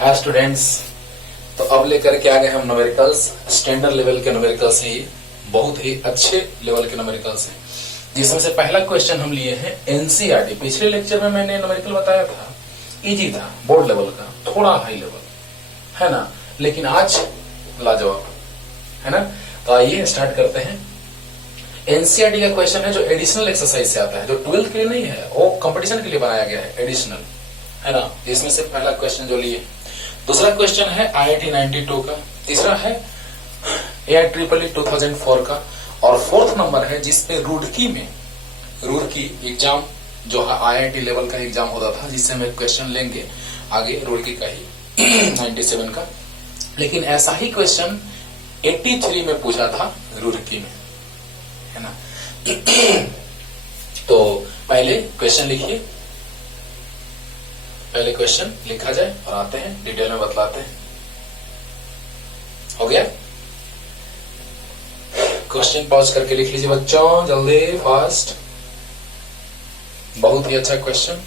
Hi students, तो अब लेकर के आ गए हम न्यूमेरिकल्स। स्टैंडर्ड लेवल के न्यूमेरिकल्स हैं, ये बहुत ही अच्छे लेवल के न्यूमेरिकल्स हैं, जिसमें से पहला क्वेश्चन हम लिए हैं एनसीईआरटी। पिछले लेक्चर में मैंने न्यूमेरिकल बताया था, इजी था, बोर्ड लेवल का, थोड़ा हाई लेवल है ना, लेकिन आज लाजवाब है ना। तो आइए स्टार्ट करते हैं। एनसीईआरटी का क्वेश्चन है जो एडिशनल एक्सरसाइज से आता है, जो 12th के लिए नहीं है, वो कंपटीशन के लिए बनाया गया है, एडिशनल है ना। इसमें से पहला क्वेश्चन जो लिए। दूसरा क्वेश्चन है IIT 92 का। तीसरा है AIEEE 2004 का। और फोर्थ नंबर है जिसपे रुड़की एग्जाम जो IIT लेवल का एग्जाम होता था, जिससे हम क्वेश्चन लेंगे आगे रुड़की का ही 97 का। लेकिन ऐसा ही क्वेश्चन 83 में पूछा था रुड़की में, है ना। तो पहले क्वेश्चन लिखिए, पहले क्वेश्चन लिखा जाए और आते हैं डिटेल में बतलाते हैं। हो गया? क्वेश्चन पॉज करके लिख लीजिए बच्चों, जल्दी फास्ट। बहुत ही अच्छा क्वेश्चन।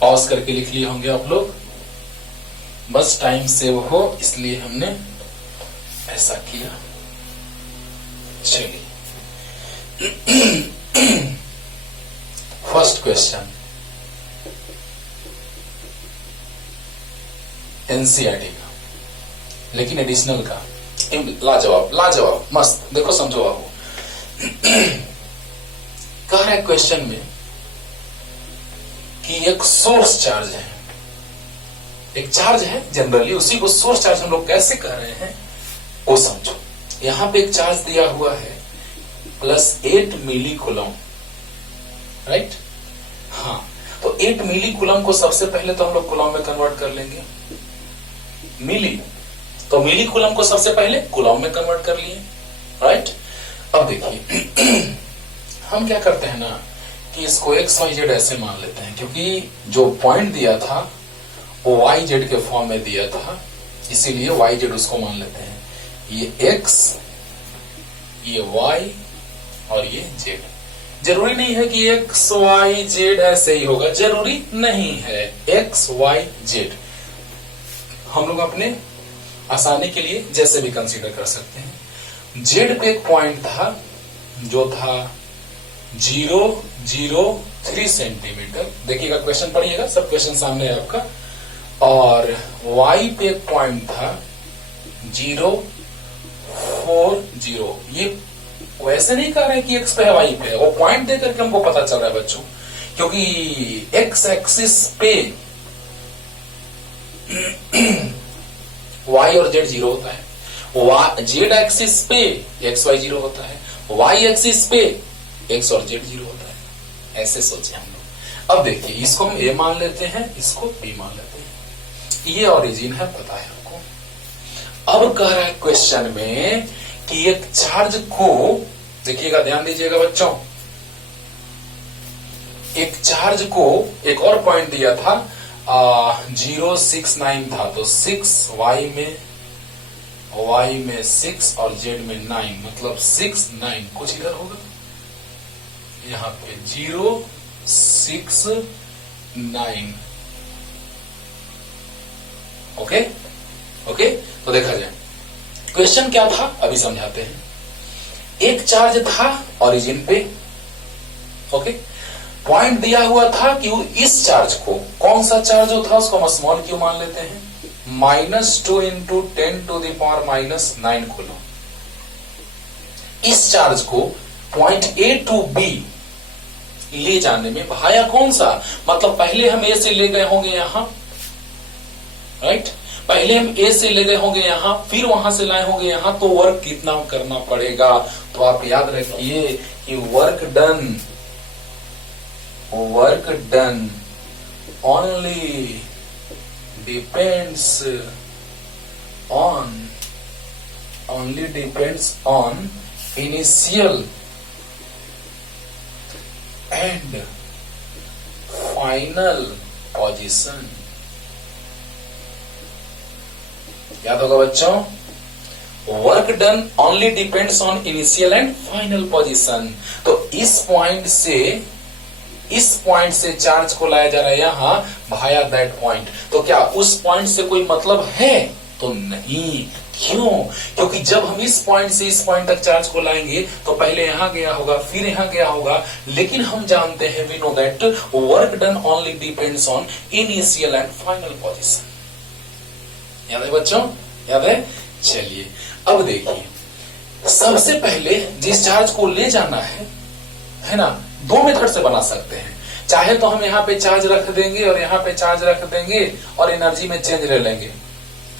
पॉज करके लिख लिए होंगे आप लोग, बस टाइम सेव हो इसलिए हमने ऐसा किया। चलिए फर्स्ट क्वेश्चन एनसीईआरटी का, लेकिन एडिशनल का। लाजवाब लाजवाब, मस्त। देखो समझो बाबू, कह रहा है क्वेश्चन में कि एक सोर्स चार्ज है, एक चार्ज है जनरली, उसी को सोर्स चार्ज हम लोग कैसे कह रहे हैं वो समझो। यहां पे एक चार्ज दिया हुआ है +8 मिली कूलम, राइट। हाँ, तो 8 मिली कूलम को सबसे पहले तो हम लोग कूलम में कन्वर्ट कर लेंगे, मिली। तो मिली कूलम को सबसे पहले कूलम में कन्वर्ट कर लिए, राइट। अब देखिए हम क्या करते हैं ना कि इसको XYZ ऐसे मान लेते हैं, क्योंकि जो पॉइंट दिया था वो YZ के फॉर्म में दिया था, इसीलिए YZ उसको मान लेते हैं। ये X, ये Y और ये Z। जरूरी नहीं है कि XYZ ऐसे ही होगा, जरूरी नहीं है। XYZ हम लोग अपने आसानी के लिए जैसे भी कंसीडर कर सकते हैं। Z पे एक पॉइंट था जो था 003 सेंटीमीटर। देखिएगा, क्वेश्चन पढ़िएगा, सब क्वेश्चन सामने है आपका। और Y पे एक पॉइंट था 040। ये वैसे नहीं कह रहे हैं कि X पे है Y पे है, वो पॉइंट दे करके हमको पता चल रहा है बच्चों, क्योंकि X एक्सिस पे Y और Z 0 होता है, Z एक्सिस पे XY 0 होता है, Y एक्सिस पे X और Z 0 होता है। ऐसे सोचे हम लोग। अब देखिए, इसको हम A मान लेते हैं, इसको B मान लेते हैं। ये ओरिजिन है, पता है हमको। अब कह रहा है क्वेश्चन में कि एक चार्ज को, देखिएगा, ध्यान दीजिएगा बच्चों, एक चार्ज को एक और पॉइंट दिया था 069 था, तो 6 Y में 6 और Z में 9, मतलब 6 9 कुछ इधर होगा, यहाँ पे 0 6 9। ओके ओके, तो देखा जाए क्वेश्चन क्या था, अभी समझाते हैं। एक चार्ज था ओरिजिन पे, ओके, पॉइंट दिया हुआ था कि इस चार्ज को, कौन सा चार्ज जो था उसको हम स्मॉल क्यू मान लेते हैं, -2 × 10⁻⁻9 कूलम। इस चार्ज को पॉइंट A to B ले जाने में भाया कौन सा, मतलब पहले हम A से ले गए होंगे यहां, राइट। पहले हम A से ले गए होंगे यहां, फिर वहां से लाए होंगे यहां, तो वर्क कितना करना पड़ेगा। तो आप याद रखिए कि work done only depends on initial and final position. याद होगा बच्चों, work done only depends on initial and final position. तो इस पॉइंट से चार्ज को लाया जा रहा है यहां भाया दैट पॉइंट। तो क्या उस पॉइंट से कोई मतलब है? तो नहीं। क्यों? क्योंकि जब हम इस पॉइंट से इस पॉइंट तक चार्ज को लाएंगे तो पहले यहां गया होगा, फिर यहां गया होगा, लेकिन हम जानते हैं, we know that work done only depends on initial and final position. याद है बच्चों? याद है? चलिए अब देखिए, सबसे पहले जिस चार्ज को ले जाना है ना, दो मेथड से बना सकते हैं। चाहे तो हम यहाँ पे चार्ज रख देंगे और यहाँ पे चार्ज रख देंगे और एनर्जी में चेंज ले लेंगे,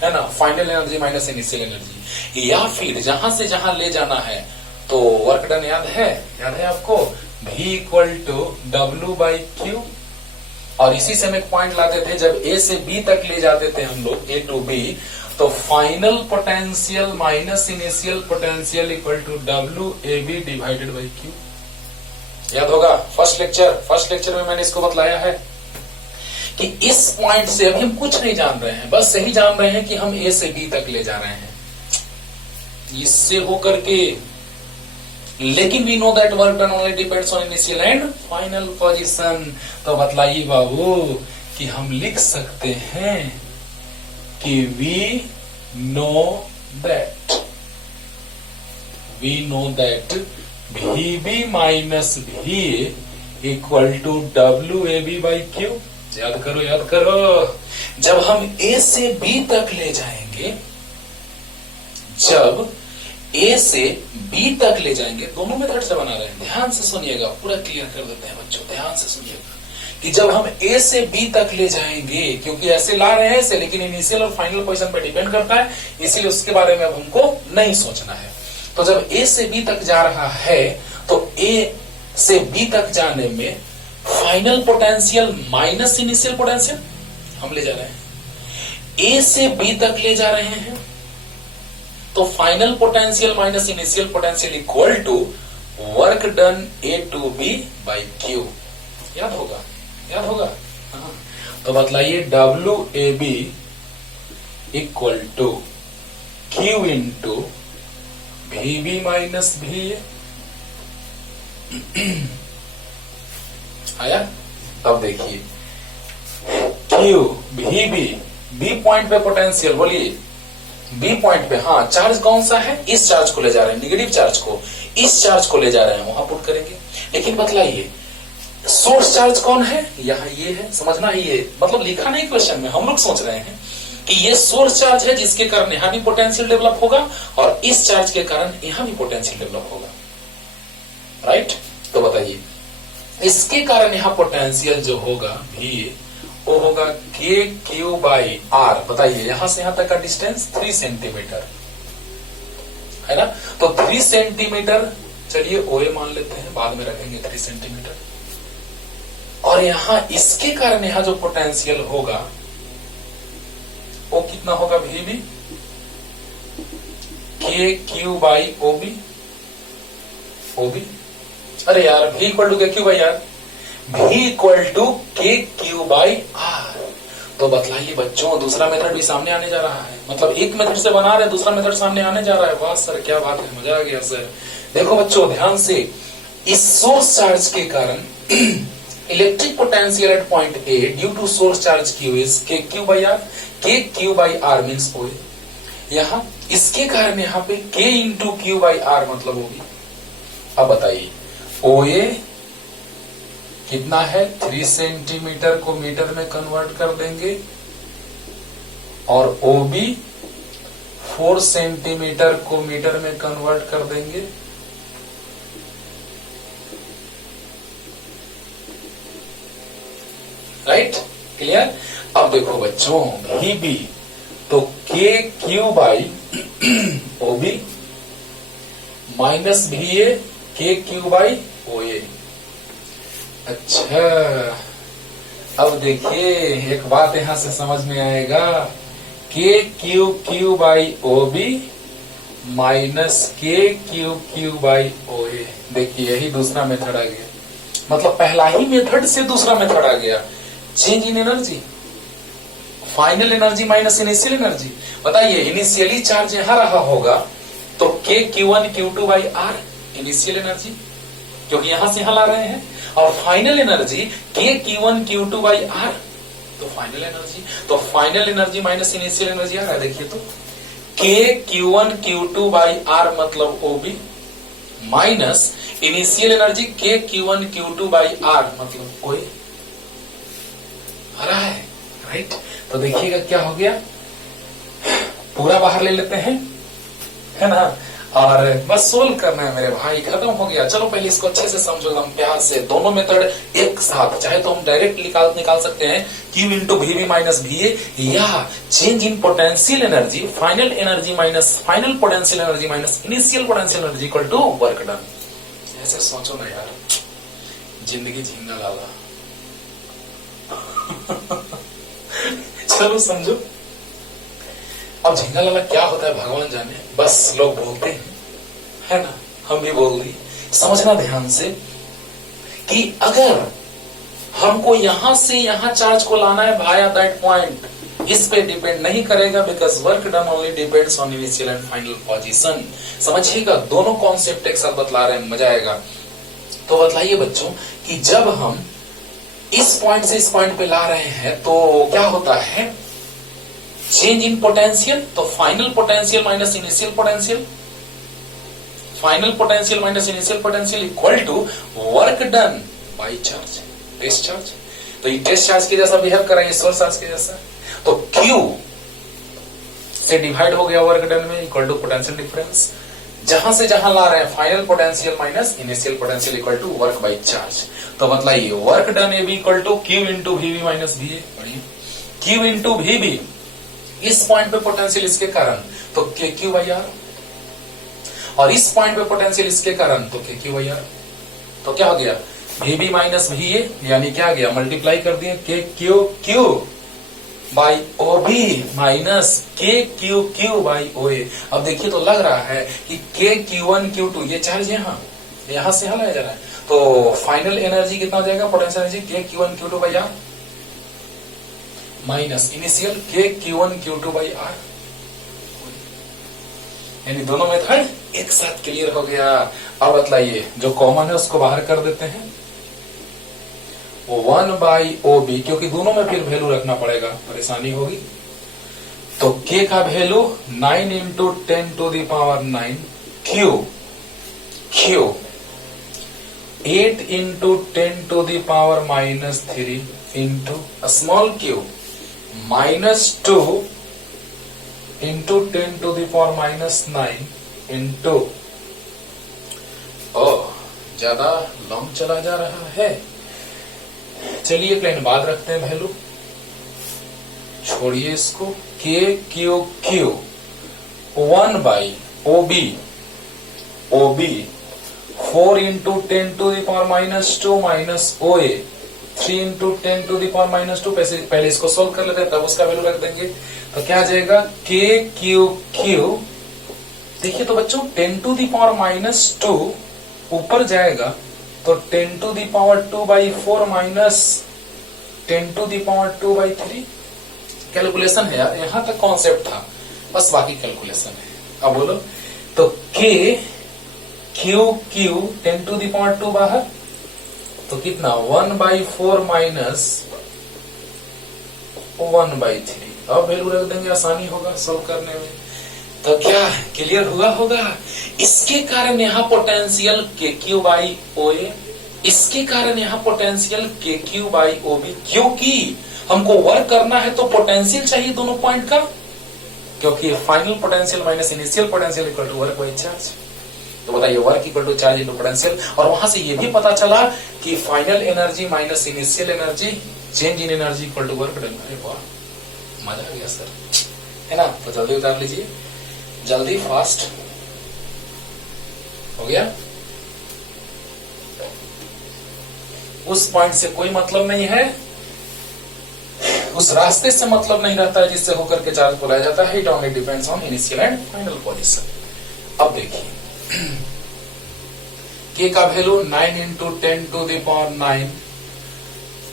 है ना, final energy minus initial energy. या फिर जहां से जहां ले जाना है तो वर्क डन याद है आपको, V इक्वल टू W/Q। और इसी से हम एक पॉइंट लाते थे, जब A से B तक ले जाते थे हम लोग, A टू B, तो final potential minus initial potential equal to WAB divided by Q। याद होगा फर्स्ट लेक्चर में मैंने इसको बतलाया है कि इस पॉइंट से अभी हम कुछ नहीं जान रहे हैं, बस यही जान रहे हैं कि हम A से B तक ले जा रहे हैं इससे होकर के। लेकिन we know that work done only depends on initial and final position. तो बतलाइए बाबू कि हम लिख सकते हैं कि we know that VB minus VA equal to WAB/Q। याद करो, जब हम A से B तक ले जाएंगे, दोनों मेथड से बना रहे हैं, ध्यान से सुनिएगा, पूरा क्लियर कर देते हैं बच्चों, ध्यान से सुनिएगा कि जब हम A से B तक ले जाएंगे, क्योंकि ऐसे ला रहे हैं ऐसे, लेकिन इनिशियल और फाइनल पोजीशन पे डिपेंड करता है, इसीलिए उसके बारे में अब हमको नहीं सोचना है। तो जब A से B तक जा रहा है तो A से B तक जाने में final potential minus initial potential हम ले जा रहे हैं, A से B तक ले जा रहे हैं, तो final potential minus initial potential equal to work done A to B by Q। याद होगा हाँ। तो बतलाइए WAB equal to Q into VB minus VA। आया? अब देखिए Q VB, B पॉइंट पे पोटेंशियल, बोलिए B पॉइंट पे, हाँ चार्ज कौन सा है, इस चार्ज को ले जा रहे हैं, नेगेटिव चार्ज को, इस चार्ज को ले जा रहे हैं, वहां पुट करेंगे। लेकिन बतलाइए सोर्स चार्ज कौन है, यहाँ ये है, समझना ही है, मतलब लिखा नहीं क्वेश्चन में, हम लोग सोच रहे हैं कि ये सोर्स चार्ज है जिसके कारण यहां भी पोटेंशियल डेवलप होगा और इस चार्ज के कारण यहां भी पोटेंशियल डेवलप होगा, राइट। तो बताइए इसके कारण यहां पोटेंशियल जो होगा भी वो होगा KQ/R। बताइए यहां से यहां तक का डिस्टेंस 3 सेंटीमीटर है ना, तो 3 सेंटीमीटर, चलिए OA मान लेते हैं, बाद में रखेंगे 3 सेंटीमीटर। और यहां इसके कारण यहां जो पोटेंशियल होगा वो कितना होगा, VB KQ/OB। अरे यार V equal to KQ/R, V equal to KQ/R। तो बतलाइए बच्चों, दूसरा मेथड भी सामने आने जा रहा है, मतलब एक मेथड से बना रहे हैं, दूसरा मेथड सामने आने जा रहा है। वाह सर क्या बात है, मजा आ गया सर। देखो बच्चों ध्यान से, इस सोर्स चार्ज के कारण electric potential at point A due to source charge Q is KQ/R। KQ/R means OA। यहां इसके कारण यहां पे K इंटू Q/R मतलब होगी। अब बताइए OA कितना है, 3 सेंटीमीटर को मीटर में कन्वर्ट कर देंगे और OB 4 सेंटीमीटर को मीटर में कन्वर्ट कर देंगे। Right, clear. अब देखो बच्चों VB तो KQ/OB माइनस VA KQ/OA। अच्छा अब देखिए एक बात यहां से समझ में आएगा, KQ/OB माइनस KQ/OA। देखिए यही दूसरा मेथड आ गया, मतलब पहला ही मेथड से दूसरा मेथड आ गया, change in energy. Final energy minus initial energy. बताइए इनिशियली चार्ज यहां रहा होगा तो k Q1 Q2 by are initial energy, क्योंकि यहां से यहां ला रहे हैं, और final energy k Q1 Q2 by r, तो फाइनल एनर्जी, तो final energy minus initial energy आ रहा है। देखिए तो k Q1 Q2 by r मतलब OB minus initial energy k Q1 Q2 by r मतलब OA आ रहा है, राइट। तो देखिएगा क्या हो गया, पूरा बाहर ले लेते हैं, है ना, और बस सोल्व करना है मेरे भाई, खत्म हो गया। चलो पहले इसको अच्छे से समझो एकदम प्यार से, दोनों मेथड एक साथ, चाहे तो हम डायरेक्ट निकाल सकते हैं Q into VB minus VA, या change in potential energy, final energy minus final potential energy minus initial potential energy equal to work done. ऐसे सोचो ना यार, जिंदगी झींगा लाला। चलो समझो अब झींगा लाला क्या होता है भगवान जाने, बस लोग बोलते हैं, है ना, हम भी बोल दी। समझना ध्यान से कि अगर हमको यहां से यहां चार्ज को लाना है भाया दैट पॉइंट, इस पे डिपेंड नहीं करेगा, because work done only depends on initial and final position. समझिएगा, दोनों कॉन्सेप्ट एक साथ बतला रहे हैं, मजा आएगा। तो बतलाइए बच्चों कि जब हम इस पॉइंट से इस पॉइंट पे ला रहे हैं तो क्या होता है, चेंज इन पोटेंशियल, तो final potential minus initial potential, final potential minus initial potential equal to work done by charge, test charge. तो ये टेस्ट चार्ज के जैसा बिहेव कर रहा है, सोर्स चार्ज के जैसा। तो Q से डिवाइड हो गया वर्क डन में, इक्वल टू पोटेंशियल डिफरेंस, जहां से जहां ला रहे हैं final potential minus initial potential equal to work by charge. तो बताइए work done A B equal to Q into VB minus VA, Q into VB, इस पॉइंट पे पोटेंशियल इसके कारण तो KQ बाई आर, और इस पॉइंट पे पोटेंशियल इसके कारण तो KQ बाई आर। तो क्या हो गया, VB माइनस VA, यानी क्या गया, मल्टीप्लाई कर दिए KQ by OB minus KQQ by OA। अब देखिए तो लग रहा है कि KQ1 Q2 ये चार्ज यहां से यहां लाया जा रहा है, तो फाइनल एनर्जी कितना हो जाएगा, potential energy KQ1 Q2 by R minus initial KQ1 Q2 by R, यानी दोनों मेथड एक साथ क्लियर हो गया। अब बतलाइए जो कॉमन है उसको बाहर कर देते हैं, 1 बाई OB, क्योंकि दोनों में फिर वैल्यू रखना पड़ेगा, परेशानी होगी। तो K का value 9 into 10 to the power 9, Q 8 into 10 to the power minus 3 into small q minus 2 into 10 to the power minus 9 into, ज्यादा लॉन्ग चला जा रहा है, चलिए एक लाइन बाद रखते हैं वैल्यू, छोड़िए इसको। KQQ 1 by OB 4 into 10 to the power minus 2 minus OA 3 into 10 to the power minus 2। पहले इसको सोल्व कर लेते हैं, तब उसका वैल्यू रख देंगे। तो क्या आ जाएगा, KQQ, देखिए तो बच्चों 10 टू द पावर माइनस 2 ऊपर जाएगा तो 10 to the power 2 by 4 minus 10 to the power 2 by 3। Calculation है यार, यहां तक कॉन्सेप्ट था, बस बाकी कैलकुलेशन है। अब बोलो तो K Q 10 to the power 2 बाहर, तो कितना 1 बाई 4 माइनस 1 बाई 3। अब वैल्यू रख देंगे, आसानी होगा सोल्व करने में। तो क्या क्लियर हुआ होगा, इसके कारण यहाँ पोटेंशियल KQ बाई OA, इसके कारण यहाँ पोटेंशियल KQ बाई OB, क्योंकि हमको वर्क करना है तो पोटेंशियल चाहिए दोनों पॉइंट का, क्योंकि final potential minus initial potential equal to work by charge. तो बताइए work equal to charge into potential, और वहां से ये भी पता चला कि final energy minus initial energy change in energy equal to work done. अरे वाह, मजा आ गया सर, है ना। तो जल्दी उतार लीजिए, जल्दी फास्ट हो गया। उस पॉइंट से कोई मतलब नहीं है, उस रास्ते से मतलब नहीं रहता है जिससे होकर के चार्ज बुलाया जाता है। It only depends on initial and final position. अब देखिए K का value 9 into 10 to the power 9,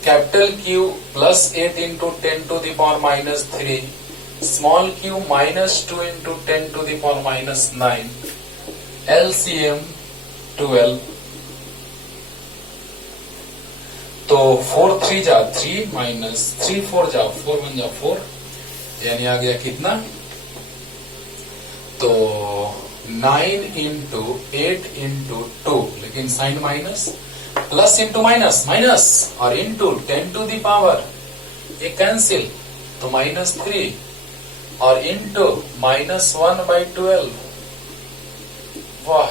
capital Q plus 8 into 10 to the power minus 3, small q minus 2 into 10 to the power minus 9, LCM 12। तो 4 3 जा 3 minus 3 4 जा 4 1 जा 4, यानी आ गया कितना? तो 9 इंटू 8 इंटू 2, लेकिन sign minus, plus into minus minus, और इंटू 10 टू दी पावर, ये कैंसिल, तो माइनस 3, और इंटू -1/12। वाह,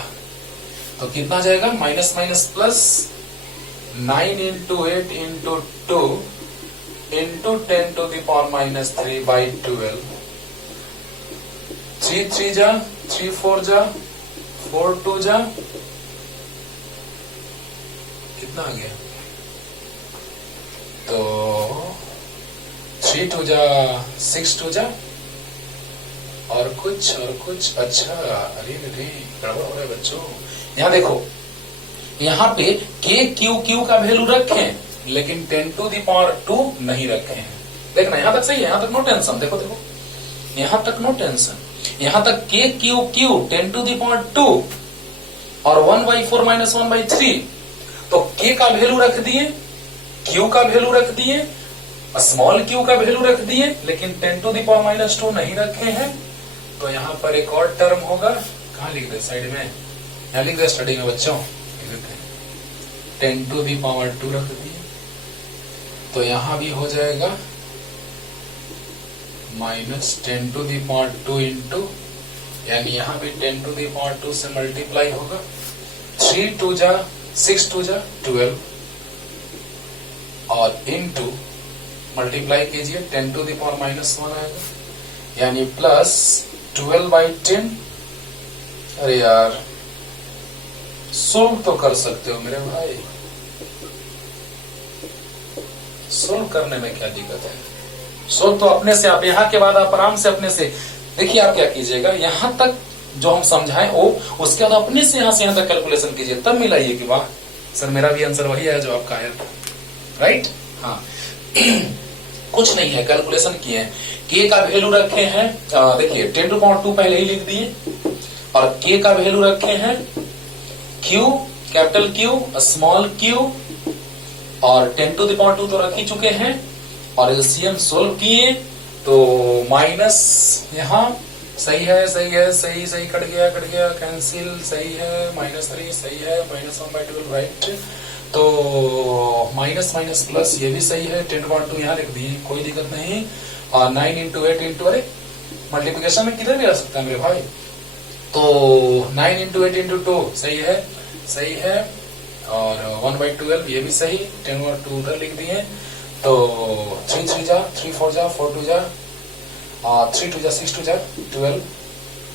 तो कितना जाएगा? Minus minus plus, 9 into 8 into 2 into 10 to the power minus 3/12। 3 3 जा 3 4 जा 4 2 जा, कितना आ गया? तो 3 2 जा 6 2 जा, और कुछ अच्छा, अरे गड़बड़ हो रहा है बच्चों। यहाँ देखो, यहाँ पे के क्यू क्यू का वैल्यू रखें, लेकिन 10 टू दी पावर 2 नहीं रखे हैं। देखना यहाँ तक सही है, यहाँ तक नो टेंशन। देखो देखो, यहाँ तक नो टेंशन। यहाँ तक K Q Q 10 to the power 2 और 1/4 माइनस 1/3, तो के का वैल्यू रख दिए, क्यू का वैल्यू रख दिए, स्मॉल क्यू का वैल्यू रख दिए, लेकिन 10 टू दी पावर माइनस 2 नहीं रखे हैं। तो यहाँ पर एक और टर्म होगा, कहाँ लिख दे? साइड में, यहाँ लिख दे स्टडी में बच्चों, 10 टू दी पावर 2 रख दिए, तो यहां भी हो जाएगा -10 टू दी पावर 2 इंटू, यानी यहां भी 10 टू दी पावर 2 से मल्टीप्लाई होगा। 3 2 जा 6 2 जा 12, और इंटू मल्टीप्लाई कीजिए 10 टू दी पावर -1 आएगा, यानी प्लस 12/10। अरे यार, सोल्व तो कर सकते हो मेरे भाई, सोल्व करने में क्या दिक्कत है? सोल्व तो अपने से, आप यहाँ के बाद आप आराम से अपने से देखिए। आप क्या कीजिएगा, यहां तक जो हम समझाएं वो, उसके बाद अपने से यहां तक कैलकुलेशन कीजिए, तब मिलाइए कि वाह सर मेरा भी आंसर वही है जो आपका आया था, राइट? हाँ कुछ नहीं है, कैलकुलेशन किए हैं, के का वैल्यू रखे हैं, देखिए 10 टू पावर 2 पहले ही लिख दिए, और के का वैल्यू रखे हैं Q, capital Q, small Q, और 10 टू द पावर 2 तो रख ही चुके हैं, और एलसीएम सोल्व किए, तो माइनस यहाँ सही है, सही है, सही सही, कट गया कैंसिल, सही है, -3 सही है, -1/12 राइट, तो माइनस माइनस प्लस ये भी सही है, 10 पावर 2 यहाँ लिख दिए, कोई दिक्कत नहीं। और 9 इंटू 8 इंटू, अरे मल्टीप्लिकेशन में किधर भी आ सकता है मेरे भाई, तो 9 इंटू 8 इंटू 2 सही है, सही है, और 1/12 ये भी सही, 10 और 2 उधर लिख दिए, तो 3 3 जा 3 4 जा 4 2 जा, 3 2 जा 6 2 जा 12,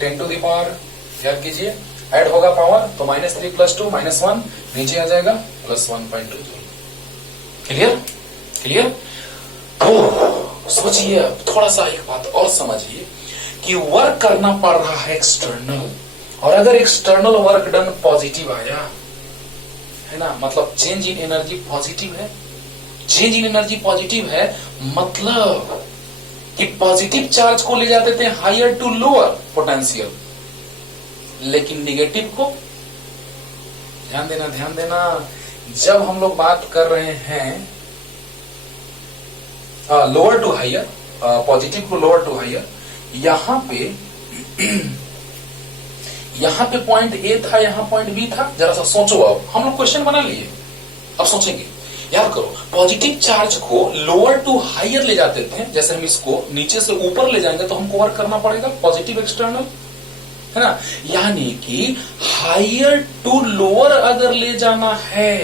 10 टू द पावर याद कीजिए, ऐड होगा पावर, तो -3 + 2 -1, नीचे आ जाएगा +1.2। क्लियर? क्लियर? तो सोचिए, अब थोड़ा सा एक बात और समझिए कि वर्क करना पड़ रहा है एक्सटर्नल, और अगर एक्सटर्नल वर्क डन पॉजिटिव आया है ना, मतलब चेंज इन एनर्जी पॉजिटिव है, चेंज इन एनर्जी पॉजिटिव है, मतलब कि पॉजिटिव चार्ज को ले जाते थे हायर टू लोअर पोटेंशियल, लेकिन निगेटिव को, ध्यान देना ध्यान देना, जब हम लोग बात कर रहे हैं लोअर टू हायर, पॉजिटिव को लोअर टू हायर, यहां पे पॉइंट ए था, यहां पॉइंट बी था, जरा सा सोचो। अब हम लोग क्वेश्चन बना लिए, अब सोचेंगे, याद करो, पॉजिटिव चार्ज को लोअर टू हायर ले जाते थे, जैसे हम इसको नीचे से ऊपर ले जाएंगे तो हमको वर्क करना पड़ेगा पॉजिटिव एक्सटर्नल, है ना, यानी कि हायर टू लोअर अगर ले जाना है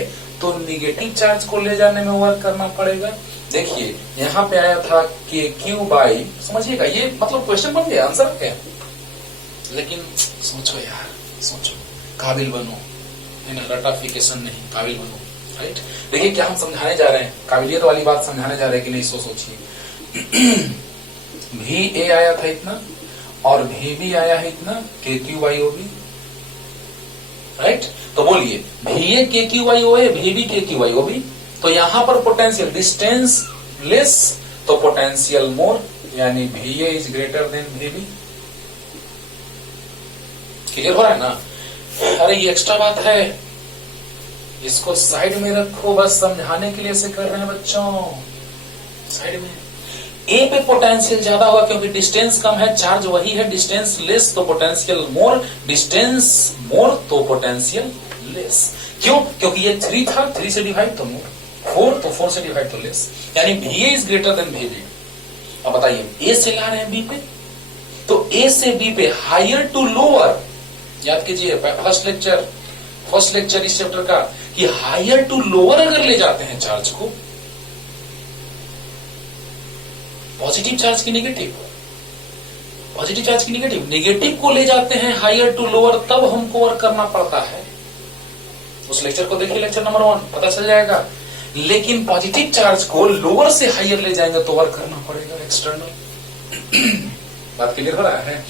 तो निगेटिव चार्ज को ले जाने में वर्क करना पड़ेगा। देखिए यहां पे आया था के क्यू बाई, समझिएगा, ये मतलब क्वेश्चन बन गया, आंसर क्या, लेकिन सोचो यार, सोचो, काबिल बनो, है ना, रटाफिकेशन नहीं, काबिल बनो, राइट? देखिए क्या हम समझाने जा रहे हैं, काबिलियत वाली बात समझाने जा रहे हैं कि नहीं, सोचिए। भी ए आया था इतना, और भी भी आया है इतना, K Q by O B, right? तो बोलिए, भी ए के क्यू बाई ओ ए, भी भी के क्यू बाई ओ बी, तो यहां पर पोटेंशियल डिस्टेंस लेस तो पोटेंशियल मोर, यानी VA is greater than VB। Clear हो रहा है ना? अरे ये एक्स्ट्रा बात है, इसको साइड में रखो, बस समझाने के लिए से कर रहे हैं बच्चों। साइड में ए पे पोटेंशियल ज्यादा होगा क्योंकि डिस्टेंस कम है, चार्ज वही है। डिस्टेंस लेस तो पोटेंशियल मोर, डिस्टेंस मोर तो पोटेंशियल लेस। क्यों? क्योंकि ये 3 था, 3 से डिवाइड तो मोर, 4 तो 4 से डिवाइड तो लेस, यानी VA is greater than VB। अब बताइए ए से ला रहे हैं बी पे, तो ए से बी पे हायर टू लोअर, याद कीजिए फर्स्ट लेक्चर इस चैप्टर का, कि हायर टू लोअर अगर ले जाते हैं चार्ज को, पॉजिटिव चार्ज की नेगेटिव, पॉजिटिव चार्ज की नेगेटिव को ले जाते हैं हायर टू लोअर, तब हमको वर्क करना पड़ता है। उस लेक्चर को देखिए, लेक्चर नंबर 1, पता चल जाएगा। लेकिन पॉजिटिव चार्ज को लोअर से हायर ले जाएंगे तो वर्क करना पड़ेगा एक्सटर्नल। बात क्लियर हो रहा है?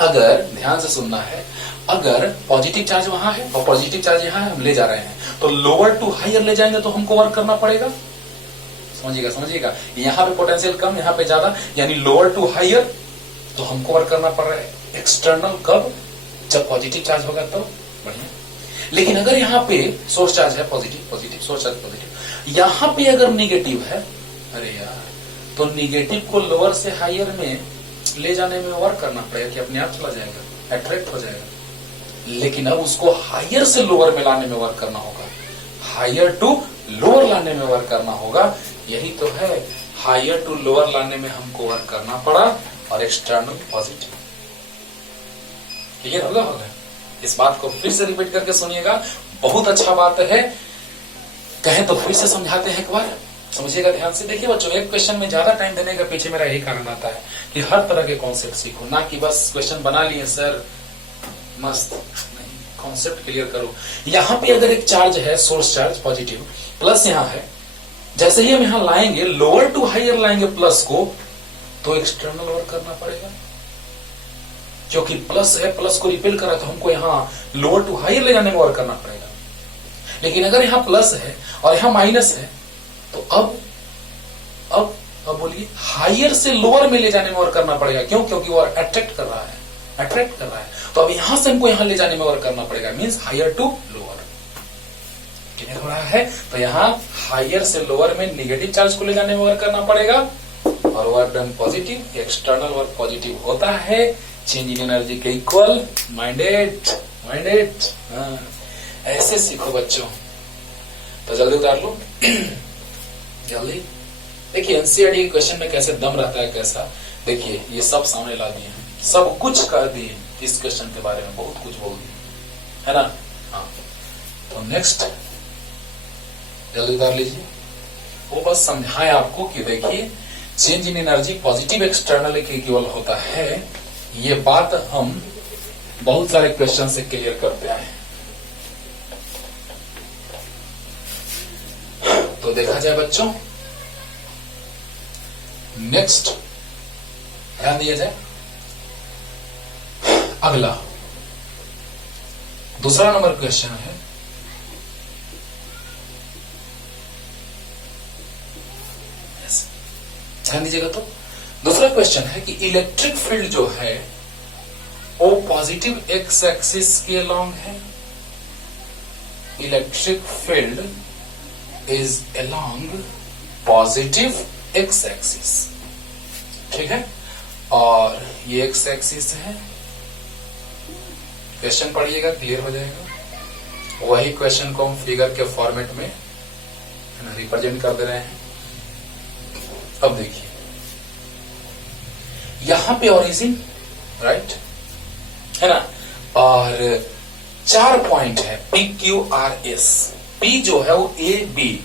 अगर ध्यान से सुनना है, अगर पॉजिटिव चार्ज वहां है और पॉजिटिव चार्ज यहां है, हम ले जा रहे हैं, तो लोअर टू हायर ले जाएंगे तो हमको वर्क करना पड़ेगा। समझिएगा, यहाँ पे पोटेंशियल कम, यहाँ पे ज्यादा, यानी लोअर टू हायर, तो हमको वर्क करना पड़ रहा है एक्सटर्नल। कब? जब पॉजिटिव चार्ज होगा तो बढ़िया। लेकिन अगर यहाँ पे सोर्स चार्ज है पॉजिटिव, सोर्स चार्ज पॉजिटिव, यहाँ पे अगर निगेटिव है, अरे यार, तो निगेटिव को लोअर से हायर में ले जाने में वर्क करना पड़ेगा कि अपने आप चला जाएगा, अट्रैक्ट हो जाएगा। लेकिन अब उसको हायर से लोअर में लाने में वर्क करना होगा, हायर टू लोअर लाने में वर्क करना होगा। यही तो है, हायर टू लोअर लाने में हमको वर्क करना पड़ा, और एक्सटर्नल पॉजिटिव। क्लियर होगा? इस बात को फिर से रिपीट करके सुनिएगा, बहुत अच्छा बात है। कहें तो फिर से समझाते हैं एक बार, समझिएगा ध्यान से। देखिए बच्चों, एक क्वेश्चन में ज्यादा टाइम देने का पीछे मेरा यही कारण आता है कि हर तरह के कॉन्सेप्ट सीखो, ना कि बस क्वेश्चन बना लिए सर मस्त, नहीं, कॉन्सेप्ट क्लियर करो। यहां पे अगर एक चार्ज है, सोर्स चार्ज पॉजिटिव, प्लस यहां है, जैसे ही हम यहां लाएंगे, लोअर टू हायर लाएंगे प्लस को, तो एक्सटर्नल वर्क करना पड़ेगा, क्योंकि प्लस है, प्लस को रिपेल करा तो हमको यहां लोअर टू हायर ले जाने में वर्क करना पड़ेगा। लेकिन अगर यहां प्लस है और यहां माइनस है, तो अब बोलिए, हायर से लोअर में ले जाने में वर्क करना पड़ेगा। क्यों? क्योंकि वो अट्रैक्ट कर रहा है, तो अब यहां से हमको यहां ले जाने में वर्क करना पड़ेगा, means higher to lower. Clear हो रहा है? तो यहां हायर से लोअर में निगेटिव चार्ज को ले जाने में वर्क करना पड़ेगा, और work done positive, external work positive होता है, चेंज इन एनर्जी के इक्वल। माइंडेड, ऐसे सीखो बच्चों। तो जल्दी उतार लो जल्दी। देखिए एनसीईआरटी के क्वेश्चन में कैसे दम रहता है, कैसा, देखिए ये सब सामने ला दिए हैं, सब कुछ कर दिए इस क्वेश्चन के बारे में, बहुत कुछ बोल दिए, है ना? हाँ, तो नेक्स्ट जल्दी उतार लीजिए। वो बस समझाएं आपको कि देखिए change in energy positive external के इक्वल होता है। ये बात हम बहुत सारे क्वेश्चन से क्लियर करते आए हैं। तो देखा जाए बच्चों, नेक्स्ट ध्यान दिया जाए। अगला दूसरा नंबर क्वेश्चन है, ध्यान दीजिएगा। तो दूसरा क्वेश्चन है कि इलेक्ट्रिक फील्ड जो है वो पॉजिटिव एक्स एक्सिस के अलोंग है। Electric field is along positive x axis, ठीक है, और ये एक्स एक्सिस है। क्वेश्चन पढ़िएगा, क्लियर हो जाएगा। वही क्वेश्चन को हम फिगर के फॉर्मेट में रिप्रेजेंट कर दे रहे हैं। अब देखिए यहां पे ओरिजिन, राइट, है ना, और 4 पॉइंट है P Q R S. P जो है वो ए बी,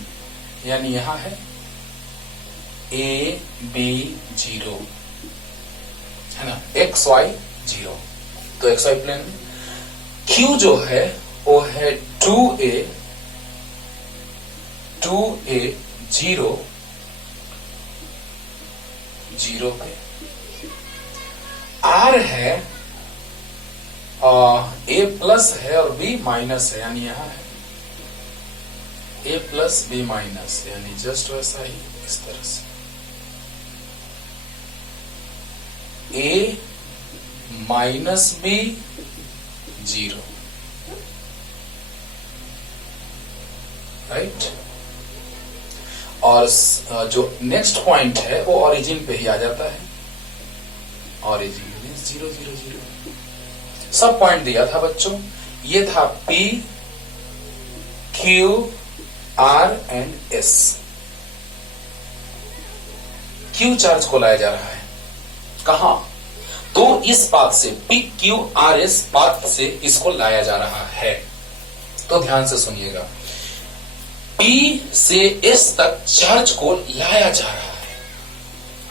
यानी यहां है ए बी 0, है ना, एक्स वाई 0, तो एक्स वाई प्लेन में। क्यू जो है वो है 2a 0 0 पे। आर है ए प्लस है और बी माइनस है, यानी यहां है ए प्लस बी माइनस, यानी जस्ट वैसा ही इस तरह से ए माइनस बी 0, राइट। और जो नेक्स्ट पॉइंट है वो ओरिजिन पे ही आ जाता है, ओरिजिन मीन्स 0 0 0। सब पॉइंट दिया था बच्चों, ये था P Q R and S। Q charge को लाया जा रहा है कहां, तो इस पाथ से P Q R S path से इसको लाया जा रहा है। तो ध्यान से सुनिएगा, P से S तक चार्ज को लाया जा रहा है,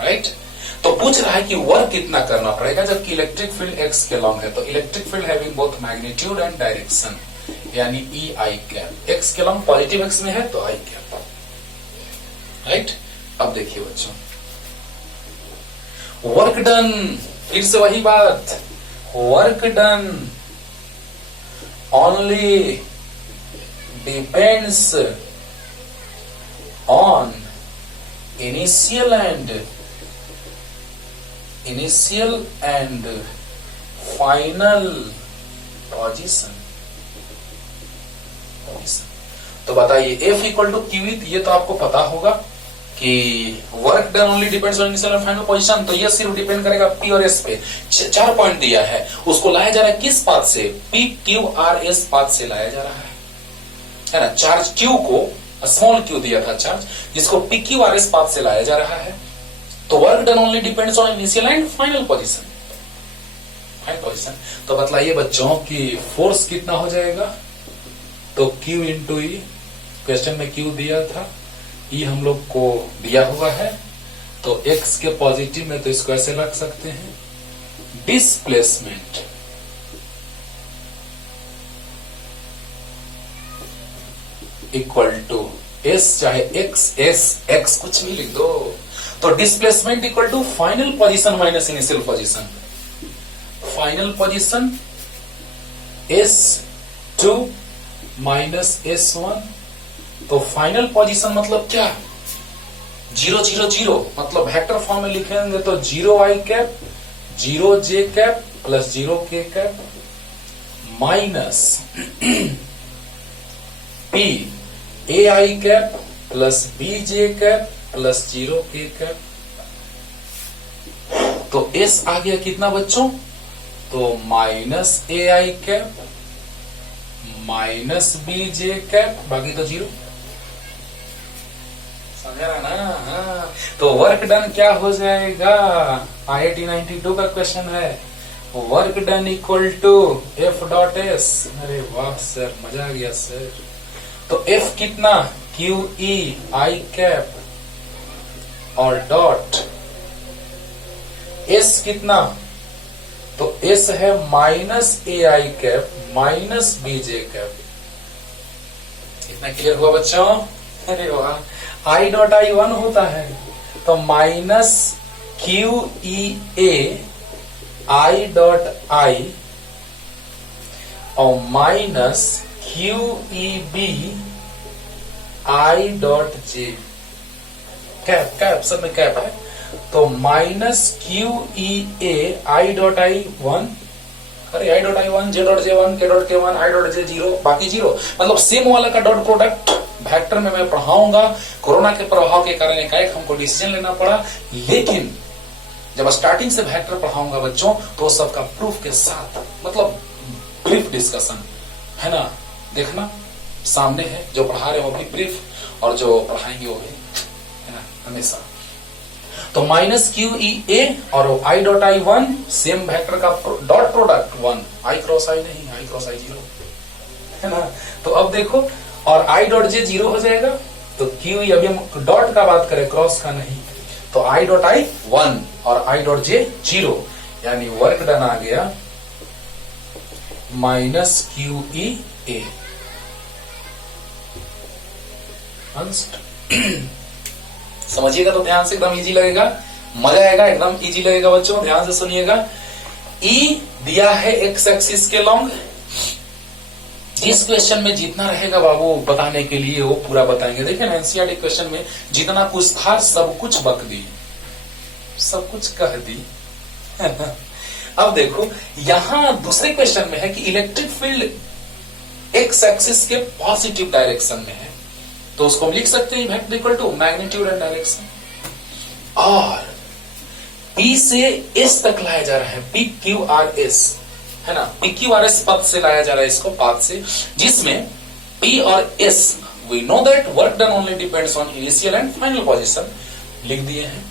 राइट। तो पूछ रहा है कि वर्क कितना करना पड़ेगा, जबकि इलेक्ट्रिक फील्ड x के लॉन्ग है। तो electric field having both magnitude and direction, यानी ई आई कैप, x के लॉन्ग पॉजिटिव x में है तो आई कैप, राइट। अब देखिए बच्चों, वर्क डन, फिर से वही बात, work done only depends on initial and final position। तो बताइए F इक्वल टू क्यू, ये तो आपको पता होगा कि work done only depends on initial and final position, तो ये सिर्फ डिपेंड करेगा P और S पे। 4 पॉइंट दिया है, उसको लाया जा रहा है किस पाथ से, P Q R S path से लाया जा रहा है ना। चार्ज Q को स्मॉल q दिया था चार्ज, जिसको P Q R S path से लाया जा रहा है। तो work done only depends on initial and final position, तो बतलाइए बच्चों कि फोर्स कितना हो जाएगा। तो Q इंटू ई, क्वेश्चन में Q दिया था, E हम लोग को दिया हुआ है, तो x के पॉजिटिव में तो इसको ऐसे रख सकते हैं, डिस्प्लेसमेंट इक्वल टू s, चाहे x s x कुछ भी लिख दो, तो displacement equal to final position minus initial position. Final position S2 minus S1, तो फाइनल पोजीशन मतलब क्या, 0 0 0, मतलब वेक्टर फॉर्म में लिखेंगे तो 0 i cap 0 j cap plus 0 k cap minus P a i cap plus b j cap plus 0 k cap. तो S आ गया कितना बच्चों, तो minus a i cap minus b j cap, बाकी तो 0, समझा ना। हाँ। तो वर्क डन क्या हो जाएगा, IIT 92 का क्वेश्चन है, work done equal to F dot S। अरे वाह सर, मजा आ गया सर। तो F कितना, Q E I कैप और डॉट S कितना, तो S है minus A I cap minus B J cap. इतना क्लियर हुआ बच्चों। अरे वाह, I डॉट I 1 होता है, तो minus Q E A I dot I और minus Q E B I dot J, cap cap सब में कैप है, तो minus Q E A I dot I 1, अरे I dot I 1 J dot J 1 K dot K 1 I dot J 0, बाकी 0, मतलब same वाला का डॉट प्रोडक्ट वेक्टर में मैं पढ़ाऊंगा। कोरोना के प्रभाव के कारण एकाएक हमको डिसीजन लेना पड़ा, लेकिन जब स्टार्टिंग से वेक्टर पढ़ाऊंगा बच्चों, तो सबका प्रूफ के साथ, मतलब ब्रीफ डिस्कशन है ना, देखना सामने है, जो पढ़ा रहे हैं वो भी ब्रीफ और जो पढ़ाएंगे वो भी, है ना, हमेशा। तो माइनस Q E A और I dot I 1 same vector का dot product 1, I cross I नहीं, I क्रॉस I 0, है ना। तो अब देखो, और I डॉट J 0 हो जाएगा, तो Q E, अभी हम डॉट का बात करें, क्रॉस का नहीं, तो I डॉट I 1 और I डॉट J 0, यानी वर्क डन आ गया माइनस Q E A। समझिएगा तो ध्यान से, एकदम इजी लगेगा, मजा आएगा, एकदम इजी लगेगा बच्चों, ध्यान से सुनिएगा। E दिया है x एक्सिस के लॉन्ग, इस क्वेश्चन में जितना रहेगा बाबू बताने के लिए वो पूरा बताएंगे। देखिए ना एनसीईआरटी क्वेश्चन में जितना कुछ था सब कुछ बक दी, सब कुछ कह दी। अब देखो यहां दूसरे क्वेश्चन में है कि इलेक्ट्रिक फील्ड एक्स एक्सिस के पॉजिटिव डायरेक्शन में है, तो उसको हम लिख सकते हैं vector equal to magnitude and direction. और P से S तक लाया जा रहा है, पी क्यू आर एस है ना, पी क्यू आर एस पद से लाया जा रहा है इसको, पाथ से, जिसमें P और S we know that work done only depends on initial and final position लिख दिए हैं।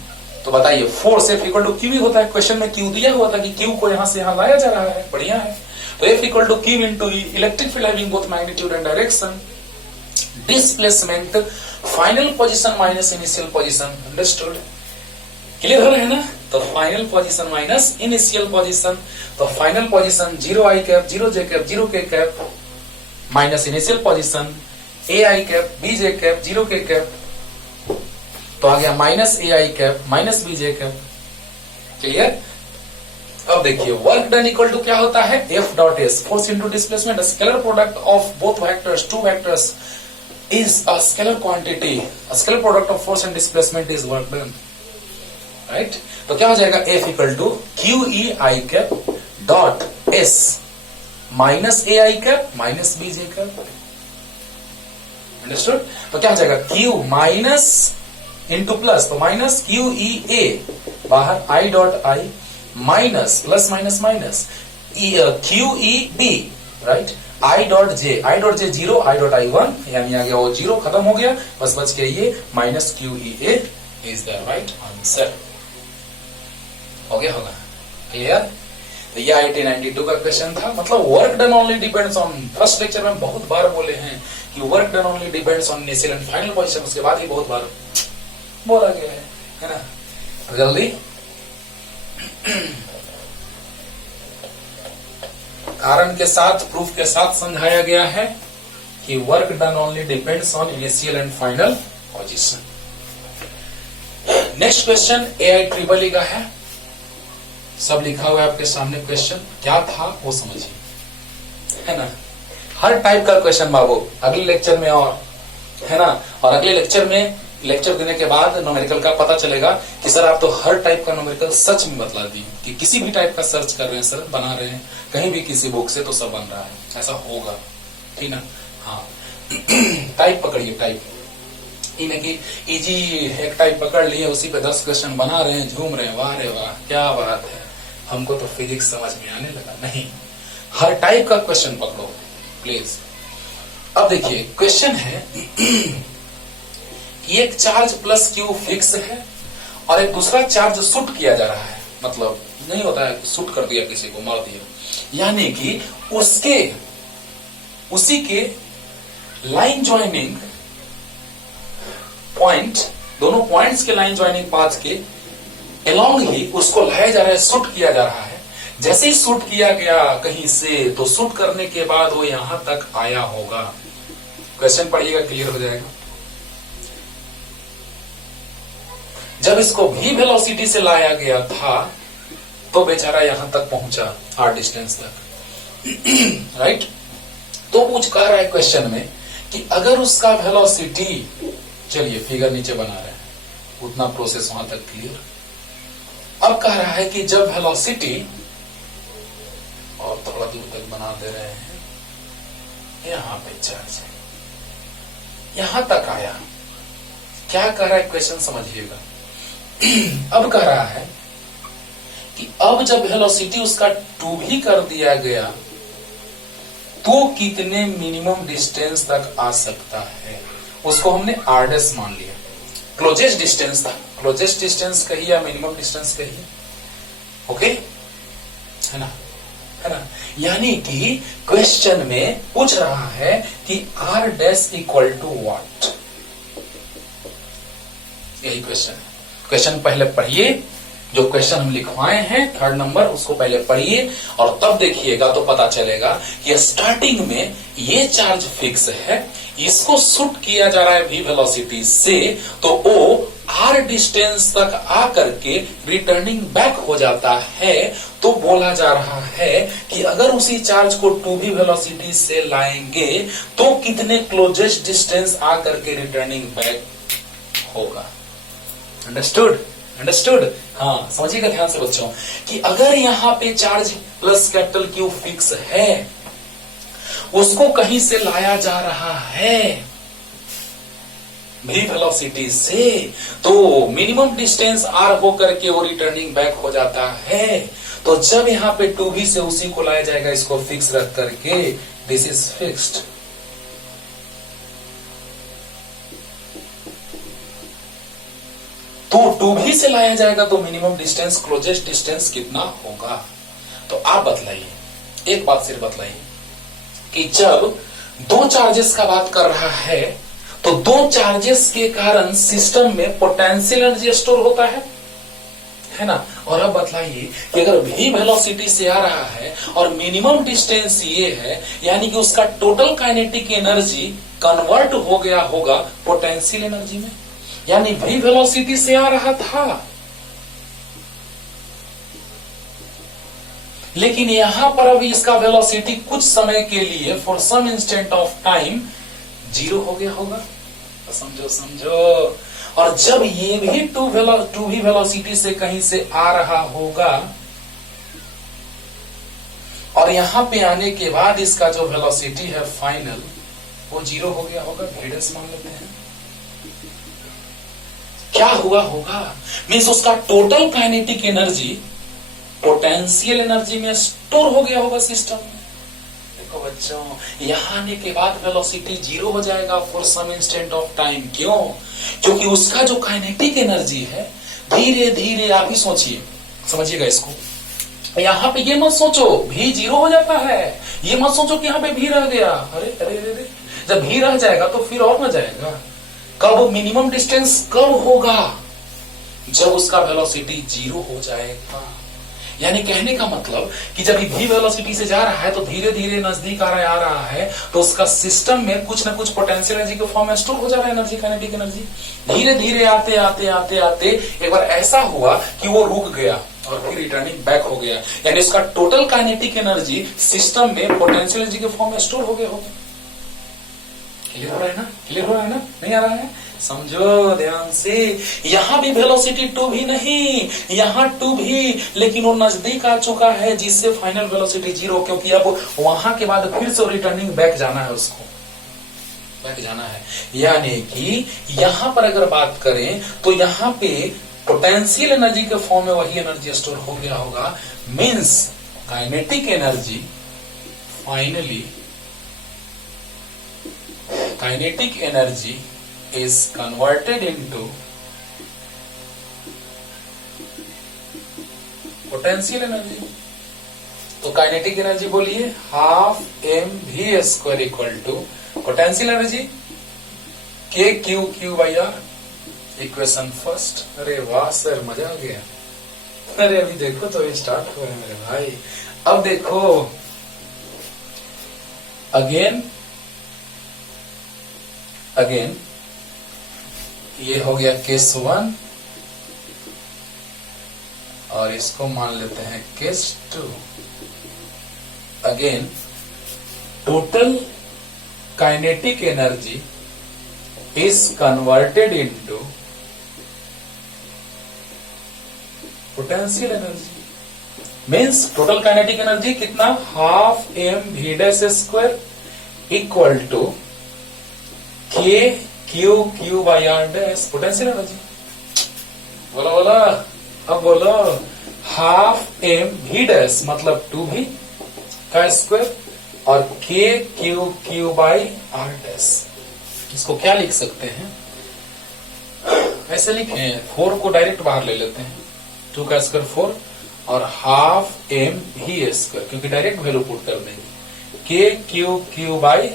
तो बताइए force F equal to q ही होता है, क्वेश्चन में क्यू दिया हुआ था कि क्यू को यहां से यहां लाया जा रहा है, बढ़िया है। तो F equal to q into electric field having both magnitude and direction, displacement final position minus initial position, understood, clear हो रहा है ना। तो final position minus initial position, तो final position 0 i cap 0 j cap 0 k cap minus initial position a i cap b j cap 0 k cap, तो आ गया minus a i cap minus b j cap, clear. अब देखिए work done equal to क्या होता है, F dot S, force into displacement, scalar product of both vectors, two vectors is a scalar quantity, scalar product of force and displacement is work done, right. तो क्या हो जाएगा F equal to Q E I cap dot S minus A I cap minus B J cap, understood. तो क्या हो जाएगा Q minus into plus, तो minus Q E A बाहर I dot I minus plus minus minus Q E B, right, I dot J 0 I dot I 1, यानी आ गया वो 0 खत्म हो गया, बस बच गया ये minus Q E A is the right answer. हो गया होगा, क्लियर। तो ये 1892 का क्वेश्चन था। मतलब work done only depends on, first lecture में बहुत बार बोले हैं कि work done only depends on initial and final position, उसके बाद ही बहुत बार बोला गया है ना। तो जल्दी कारण के साथ प्रूफ के साथ समझाया गया है कि work done only depends on initial and final position. Next question AI का है, सब लिखा हुआ है आपके सामने, क्वेश्चन क्या था वो समझिए, है ना। हर टाइप का क्वेश्चन बाबू अगले लेक्चर में, और है ना, और अगले लेक्चर में लेक्चर देने के बाद न्यूमेरिकल का पता चलेगा कि सर आप तो हर टाइप का न्यूमेरिकल सच में बतला दी, कि किसी भी टाइप का सर्च कर रहे हैं सर, बना रहे हैं कहीं भी किसी बुक से, तो सब बन रहा है, ऐसा होगा, ठीक ना। हाँ टाइप पकड़िए, टाइप इन्हें कि इजी एक टाइप पकड़ लिए, उसी पे 10 क्वेश्चन बना रहे हैं, झूम रहे हैं, वाह रे वाह क्या बात है, हमको तो फिजिक्स समझ में आने लगा। नहीं, हर टाइप का क्वेश्चन पकड़ो प्लीज। अब देखिए क्वेश्चन है एक चार्ज प्लस क्यू फिक्स है और एक दूसरा चार्ज शूट किया जा रहा है, मतलब नहीं होता है शूट कर दिया किसी को, मार दिया, यानी कि उसी के लाइन ज्वाइनिंग पॉइंट, दोनों पॉइंट्स के लाइन ज्वाइनिंग पाथ के अलोंग ही उसको लाया जा रहा है, शूट किया जा रहा है। जैसे ही शूट किया गया कहीं से, तो शूट करने के बाद वो यहां तक आया होगा। क्वेश्चन पढ़िएगा, क्लियर हो जाएगा। जब इसको भी वेलोसिटी से लाया गया था तो बेचारा यहां तक पहुंचा, आर डिस्टेंस तक, राइट। तो पूछ कह रहा है क्वेश्चन में कि अगर उसका वेलोसिटी, चलिए फिगर नीचे बना रहे हैं, उतना प्रोसेस वहां तक क्लियर। अब कह रहा है कि जब वेलोसिटी, और थोड़ा दूर तक बना दे रहे हैं, यहां पे चार्ज है, यहां तक आया, क्या कह रहा है क्वेश्चन समझिएगा। अब कह रहा है कि अब जब वेलोसिटी उसका 2 भी कर दिया गया तो कितने मिनिमम डिस्टेंस तक आ सकता है, उसको हमने आरडेस मान लिया। क्लोजेस्ट डिस्टेंस था, क्लोजेस्ट डिस्टेंस कहिए या मिनिमम डिस्टेंस कहिए, ओके, है ना, है ना। यानी कि क्वेश्चन में पूछ रहा है कि R dash equal to what, यही क्वेश्चन है। क्वेश्चन पहले पढ़िए, जो क्वेश्चन हम लिखवाए हैं 3rd नंबर, उसको पहले पढ़िए और तब देखिएगा तो पता चलेगा कि स्टार्टिंग में ये चार्ज फिक्स है, इसको शूट किया जा रहा है v वेलोसिटी से, तो ओ आर डिस्टेंस तक आकर के रिटर्निंग बैक हो जाता है, तो बोला जा रहा है कि अगर उसी चार्ज को 2v वेलोसिटी से लाएंगे तो कितने क्लोजेस्ट डिस्टेंस आकर के रिटर्निंग बैक होगा। अंडरस्टूड? अंडरस्टूड? हाँ, समझिएगा ध्यान से बच्चों कि अगर यहां पे charge plus capital Q fix है, उसको कहीं से लाया जा रहा है v वेलोसिटी से, तो मिनिमम डिस्टेंस r होकर के वो रिटर्निंग बैक हो जाता है। तो जब यहां पे 2v से उसी को लाया जाएगा, इसको फिक्स रख करके, दिस इज फिक्स्ड। तो 2v से लाया जाएगा तो मिनिमम डिस्टेंस, क्लोजेस्ट डिस्टेंस कितना होगा? तो आप बतलाइए, एक बात सिर्फ बतलाइए कि जब दो चार्जेस का बात कर रहा है तो दो चार्जेस के कारण सिस्टम में पोटेंशियल एनर्जी स्टोर होता है ना। और अब बतलाइए कि अगर v वेलोसिटी से आ रहा है और मिनिमम डिस्टेंस ये है, यानी कि उसका टोटल काइनेटिक एनर्जी कन्वर्ट हो गया होगा पोटेंशियल एनर्जी में, यानी v वेलोसिटी से आ रहा था, लेकिन यहां पर अभी इसका वेलोसिटी कुछ समय के लिए for some instant of time 0 हो गया होगा। तो समझो समझो। और जब ये भी 2v वेलोसिटी से कहीं से आ रहा होगा और यहां पे आने के बाद इसका जो वेलोसिटी है फाइनल, वो 0 हो गया होगा, v' मान लेते हैं। क्या हुआ होगा? मीन्स उसका total kinetic energy potential energy में स्टोर हो गया होगा सिस्टम में। देखो बच्चों, यहां आने के बाद वेलोसिटी 0 हो जाएगा for some instant of time. क्यों? क्योंकि उसका जो काइनेटिक एनर्जी है धीरे धीरे, आप ही सोचिए, समझिएगा इसको। यहां पे ये मत सोचो भी 0 हो जाता है, ये मत सोचो कि यहां पे भी रह गया। अरे अरे अरे, जब भी रह जाएगा तो फिर और न जाएगा। कब मिनिमम डिस्टेंस कब होगा? जब उसका वेलोसिटी 0 हो जाएगा। यानी कहने का मतलब कि जब v वेलोसिटी से जा रहा है तो धीरे धीरे नजदीक आ रहा है, तो उसका सिस्टम में कुछ ना कुछ पोटेंशियल एनर्जी के फॉर्म में स्टोर हो जा रहा है एनर्जी, काइनेटिक एनर्जी। धीरे धीरे आते आते आते आते एक बार ऐसा हुआ कि वो रुक गया और फिर रिटर्निंग बैक हो गया, यानी उसका टोटल काइनेटिक एनर्जी सिस्टम में पोटेंशियल एनर्जी के फॉर्म में स्टोर हो गया होगा। क्लियर हो रहा है ना? क्लियर हो रहा है ना? नहीं आ रहा है? समझो ध्यान से। यहां भी वेलोसिटी 2v नहीं, यहां 2v, लेकिन वो नजदीक आ चुका है जिससे फाइनल वेलोसिटी 0, क्योंकि अब वहां के बाद फिर से रिटर्निंग बैक जाना है, उसको बैक जाना है। यानी कि यहां पर अगर बात करें तो यहां पे पोटेंशियल एनर्जी के फॉर्म में वही एनर्जी स्टोर हो गया होगा। Means kinetic energy finally, kinetic energy is converted into potential energy। तो काइनेटिक एनर्जी बोलिए half mv² equal to potential energy kq/r। Equation first. अरे वाह सर, मजा आ गया। अरे अभी देखो तो ये स्टार्ट हो रहे हैं मेरे भाई। अब देखो अगेन ये हो गया केस 1 और इसको मान लेते हैं case 2। Again total kinetic energy is converted into potential energy. Means total kinetic energy कितना? Half mv² equal to kq/r', potential energy. बोलो बोलो, अब बोलो। हाफ mv' मतलब 2v का स्क्वायर और kq/r'। इसको क्या लिख सकते हैं? ऐसे लिखें, 4 को डायरेक्ट बाहर ले लेते हैं, 2 का स्क्वायर 4 और हाफ mv², क्योंकि डायरेक्ट वैल्यू पुट कर देंगे kq/r'।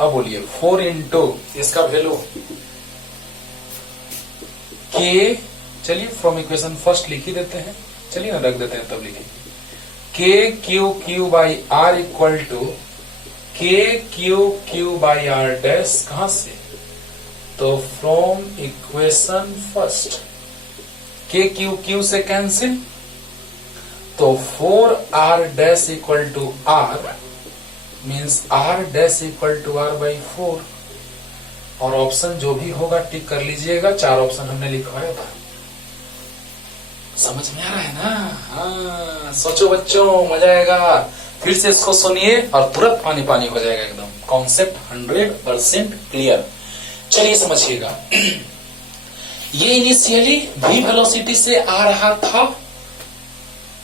अब बोलिए 4 इंटू इसका वैल्यू k, चलिए फ्रॉम इक्वेशन फर्स्ट लिख ही देते हैं, चलिए ना रख देते हैं तब लिखेंगे kq/r इक्वल टू kq/r'। कहां से? तो from equation first K Q Q से कैंसिल, तो 4r dash equal to r means r dash equal to r by 4। और ऑप्शन जो भी होगा टिक कर लीजिएगा, 4 ऑप्शन हमने लिखवाया था। समझ में आ रहा है ना? हाँ, सोचो बच्चों, मजा आएगा। फिर से इसको सुनिए और तुरंत पानी पानी हो जाएगा एकदम। Concept 100% clear. चलिए समझिएगा। ये इनिशियली v वेलोसिटी से आ रहा था,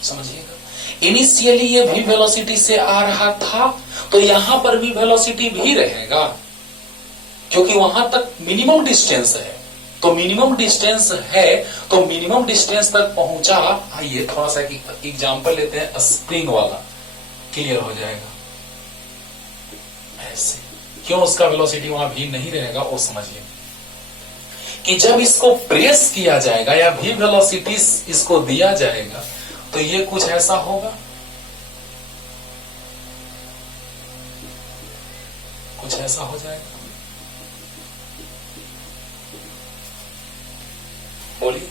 समझिएगा। इनिशियली ये v वेलोसिटी से आ रहा था, तो यहां पर भी वेलोसिटी भी रहेगा, क्योंकि वहां तक मिनिमम डिस्टेंस है। तो मिनिमम डिस्टेंस है, तो मिनिमम डिस्टेंस तक पहुंचा। आइए थोड़ा सा एग्जांपल लेते हैं, स्प्रिंग वाला, क्लियर हो जाएगा। ऐसे क्यों उसका वेलोसिटी वहां भी नहीं रहेगा, वो समझिए कि जब इसको प्रेस किया जाएगा या भी वेलोसिटी इसको दिया जाएगा, तो ये कुछ ऐसा होगा, कुछ ऐसा हो जाएगा। बोलिए,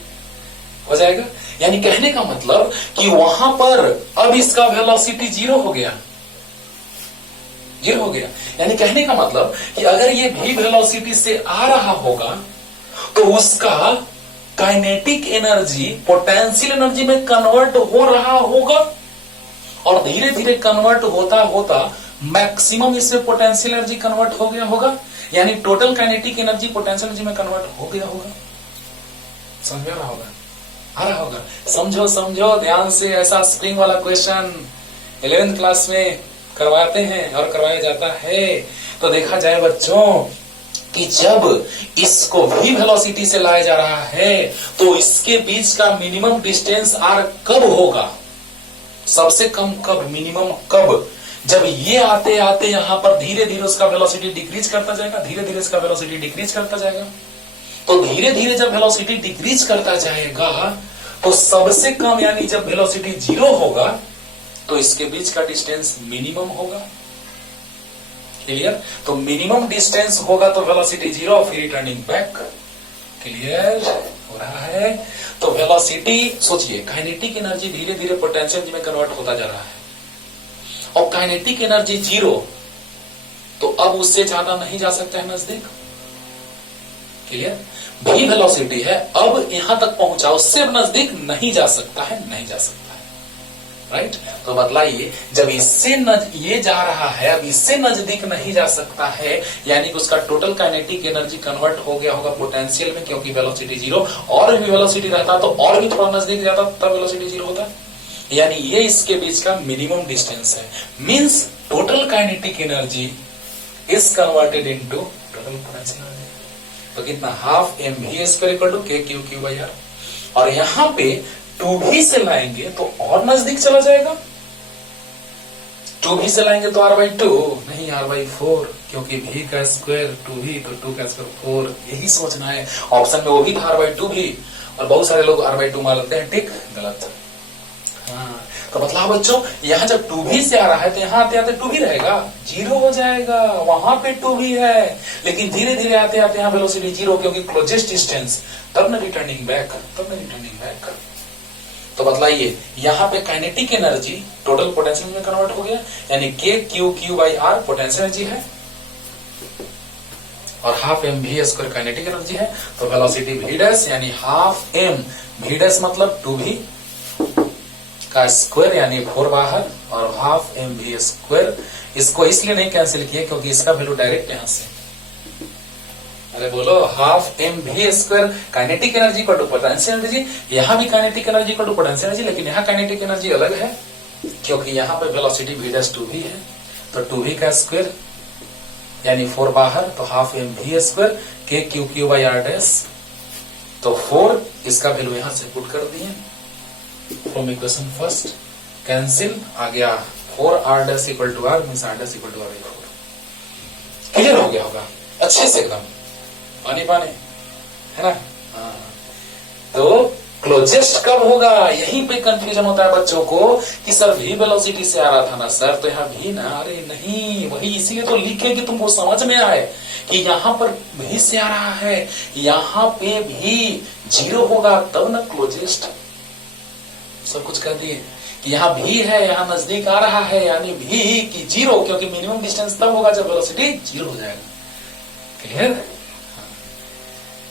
हो जाएगा। यानी कहने का मतलब कि वहां पर अब इसका वेलोसिटी 0 हो गया, 0 हो गया। यानी कहने का मतलब कि अगर ये भी वेलोसिटी से आ रहा होगा, तो उसका काइनेटिक एनर्जी पोटेंशियल एनर्जी में कन्वर्ट हो रहा होगा, और धीरे धीरे कन्वर्ट होता होता मैक्सिमम इसमें पोटेंशियल एनर्जी कन्वर्ट हो गया होगा। यानी total kinetic energy potential energy में कन्वर्ट हो गया होगा। समझ में आ रहा होगा? आ रहा होगा। समझो समझो ध्यान से। ऐसा स्प्रिंग वाला क्वेश्चन 11th क्लास में करवाते हैं और करवाया जाता है। तो देखा जाए बच्चों कि जब इसको भी वेलोसिटी से लाया जा रहा है, तो इसके बीच का मिनिमम डिस्टेंस r कब होगा, सबसे कम कब, मिनिमम कब, जब ये आते आते यहां पर धीरे धीरे उसका वेलोसिटी डिक्रीज करता जाएगा, धीरे धीरे इसका वेलोसिटी डिक्रीज करता जाएगा। तो धीरे धीरे जब वेलोसिटी डिक्रीज करता जाएगा, तो सबसे कम यानी जब वेलोसिटी 0 होगा, तो इसके बीच का डिस्टेंस मिनिमम होगा। क्लियर? तो मिनिमम डिस्टेंस होगा तो वेलोसिटी 0, फिर रिटर्निंग बैक। क्लियर हो रहा है? तो वेलोसिटी, सोचिए, काइनेटिक एनर्जी धीरे धीरे पोटेंशियल एनर्जी में कन्वर्ट होता जा रहा है, और काइनेटिक एनर्जी 0, तो अब उससे ज्यादा नहीं जा सकता है नजदीक। क्लियर? भी वेलोसिटी है, अब यहां तक पहुंचा, उससे नजदीक नहीं जा सकता है, नहीं जा सकता है। राइट? तो बतलाइए, जब इससे ये जा रहा है, अब इससे नजदीक नहीं जा सकता है, यानी कि उसका टोटल काइनेटिक एनर्जी कन्वर्ट हो गया होगा पोटेंशियल में, क्योंकि वेलोसिटी 0, और भी वेलोसिटी रहता तो और भी थोड़ा नजदीक जाता, तब वेलोसिटी 0 होता। यानी ये इसके बीच का मिनिमम डिस्टेंस है। Means total kinetic energy is converted into total potential energy. तो कितना, half mv square equal to k Q Q by r। और यहां पे 2v से लाएंगे तो और नजदीक चला जाएगा। 2v से लाएंगे तो r बाई 2, नहीं r बाई 4, क्योंकि v का स्क्वायर 2v, तो 2 का स्क्वायर 4। यही सोचना है। ऑप्शन में वो भी था r बाई 2v, और बहुत सारे लोग r बाई 2 मान लेते हैं। ठीक? गलत। हाँ, तो मतलब बच्चों, यहाँ जब 2v से आ रहा है, तो यहाँ आते आते 2v रहेगा, 0 हो जाएगा। वहां पे 2v है, लेकिन धीरे धीरे आते आते यहाँ वेलोसिटी 0, क्योंकि क्लोजेस्ट डिस्टेंस, तब न रिटर्निंग बैक, तब न रिटर्निंग बैक। तो बतलाइए, यहाँ पे काइनेटिक एनर्जी टोटल पोटेंशियल में कन्वर्ट हो गया, यानी k Q Q by r potential energy है, और half mv square kinetic energy है। तो वेलोसिटी v डैश यानी हाफ m, v डैश मतलब 2v का स्क्वायर यानी 4 बाहर, और हाफ mv स्क्वायर। इसको इसलिए नहीं कैंसिल किया क्योंकि इसका वैल्यू डायरेक्ट यहां से, अरे बोलो, half mv square kinetic energy equal to potential energy. यहां भी kinetic energy equal to potential energy, लेकिन यहां काइनेटिक एनर्जी अलग है, क्योंकि यहां पे वेलोसिटी v डैश 2v है। तो 2v का स्क्वायर यानी 4 बाहर, तो half mv square k Q Q by r dash. तो 4 इसका वैल्यू यहां से पुट कर दिए फ्रॉम इक्वेशन फर्स्ट, कैंसिल, आ गया 4r dash equal to r, means r dash equal to r by 4। Clear हो गया होगा अच्छे से एकदम, पानी पानी है ना? हाँ। तो क्लोजेस्ट कब होगा, यहीं पे कंफ्यूजन होता है बच्चों को कि सर भी वेलोसिटी से आ रहा था ना सर, तो यहाँ भी ना, अरे नहीं, वही इसीलिए तो लिखे कि तुमको समझ में आए कि यहां पर भी से आ रहा है, यहां पे भी 0 होगा तब ना क्लोजेस्ट। सब कुछ कर दिए कि यहां भी है, यहां नजदीक आ रहा है, यानी भी कि 0, क्योंकि मिनिमम डिस्टेंस तब होगा जब वेलोसिटी 0 हो जाएगा। क्लियर?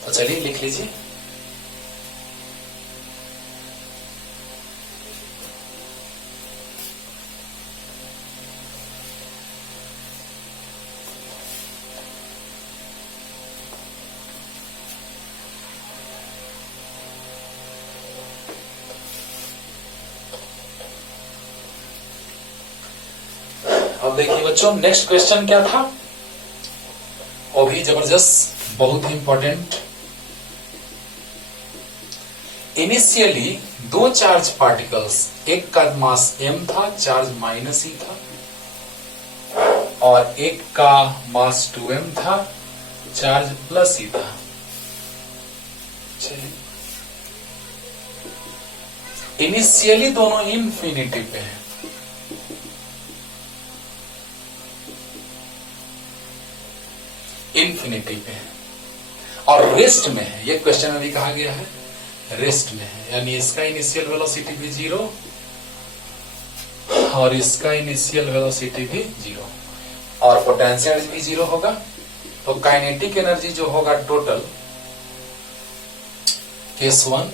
तो चलिए लिख लीजिए। अब देखिए बच्चों, नेक्स्ट क्वेश्चन क्या था, वो भी जबरदस्त, बहुत ही इंपॉर्टेंट। इनिशियली 2 चार्ज पार्टिकल्स, एक का मास m था, चार्ज -e था, और एक का मास 2m था, चार्ज +e था। चलिए, इनिशियली दोनों इन्फिनिटी पे है, इन्फिनिटी पे है और रेस्ट में है। ये क्वेश्चन में भी कहा गया है रेस्ट में है, यानी इसका इनिशियल वेलोसिटी भी 0 और इसका इनिशियल वेलोसिटी भी 0 और पोटेंशियल भी 0 होगा। तो काइनेटिक एनर्जी जो होगा टोटल, केस 1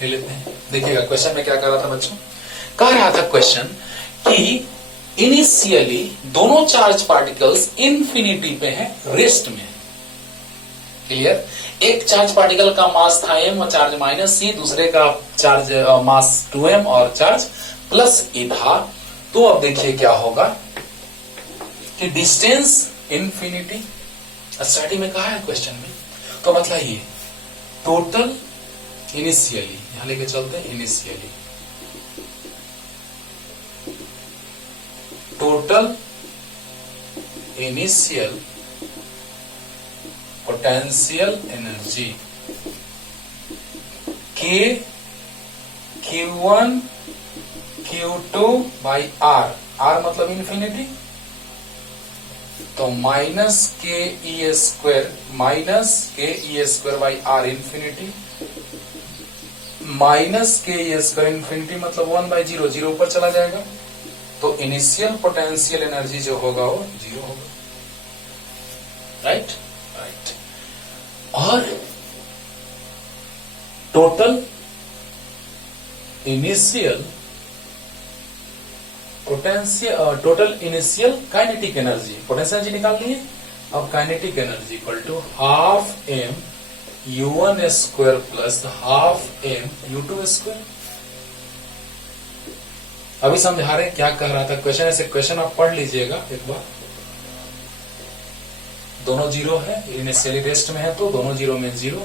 ले लेते हैं। देखिएगा क्वेश्चन में क्या कह रहा था बच्चों, कह रहा था क्वेश्चन कि इनिशियली दोनों चार्ज पार्टिकल्स इन्फिनिटी पे हैं, रेस्ट में। क्लियर? एक चार्ज पार्टिकल का मास था m और चार्ज -c, दूसरे का चार्ज मास 2m और चार्ज +e था। तो अब देखिए क्या होगा कि डिस्टेंस इन्फिनिटी, स्टार्टिंग में कहा है क्वेश्चन में, तो मतलब ये टोटल इनिशियली, यहां लेके चलते हैं, initially total initial potential energy K Q1 Q2 by R, R मतलब इन्फिनिटी, तो -KE square by R infinity, -KE square infinity मतलब 1/0, 0 ऊपर चला जाएगा, तो इनिशियल पोटेंशियल एनर्जी जो होगा वो 0 होगा। राइट? राइट। और total initial potential, total initial kinetic energy, potential energy निकाल लिए। अब kinetic energy equal to ½ m u1 square plus ½ m u2 square. अभी समझा रहे क्या कह रहा था क्वेश्चन, ऐसे क्वेश्चन आप पढ़ लीजिएगा एक बार। दोनों 0 है, इनिशियली रेस्ट में है तो दोनों 0 में 0,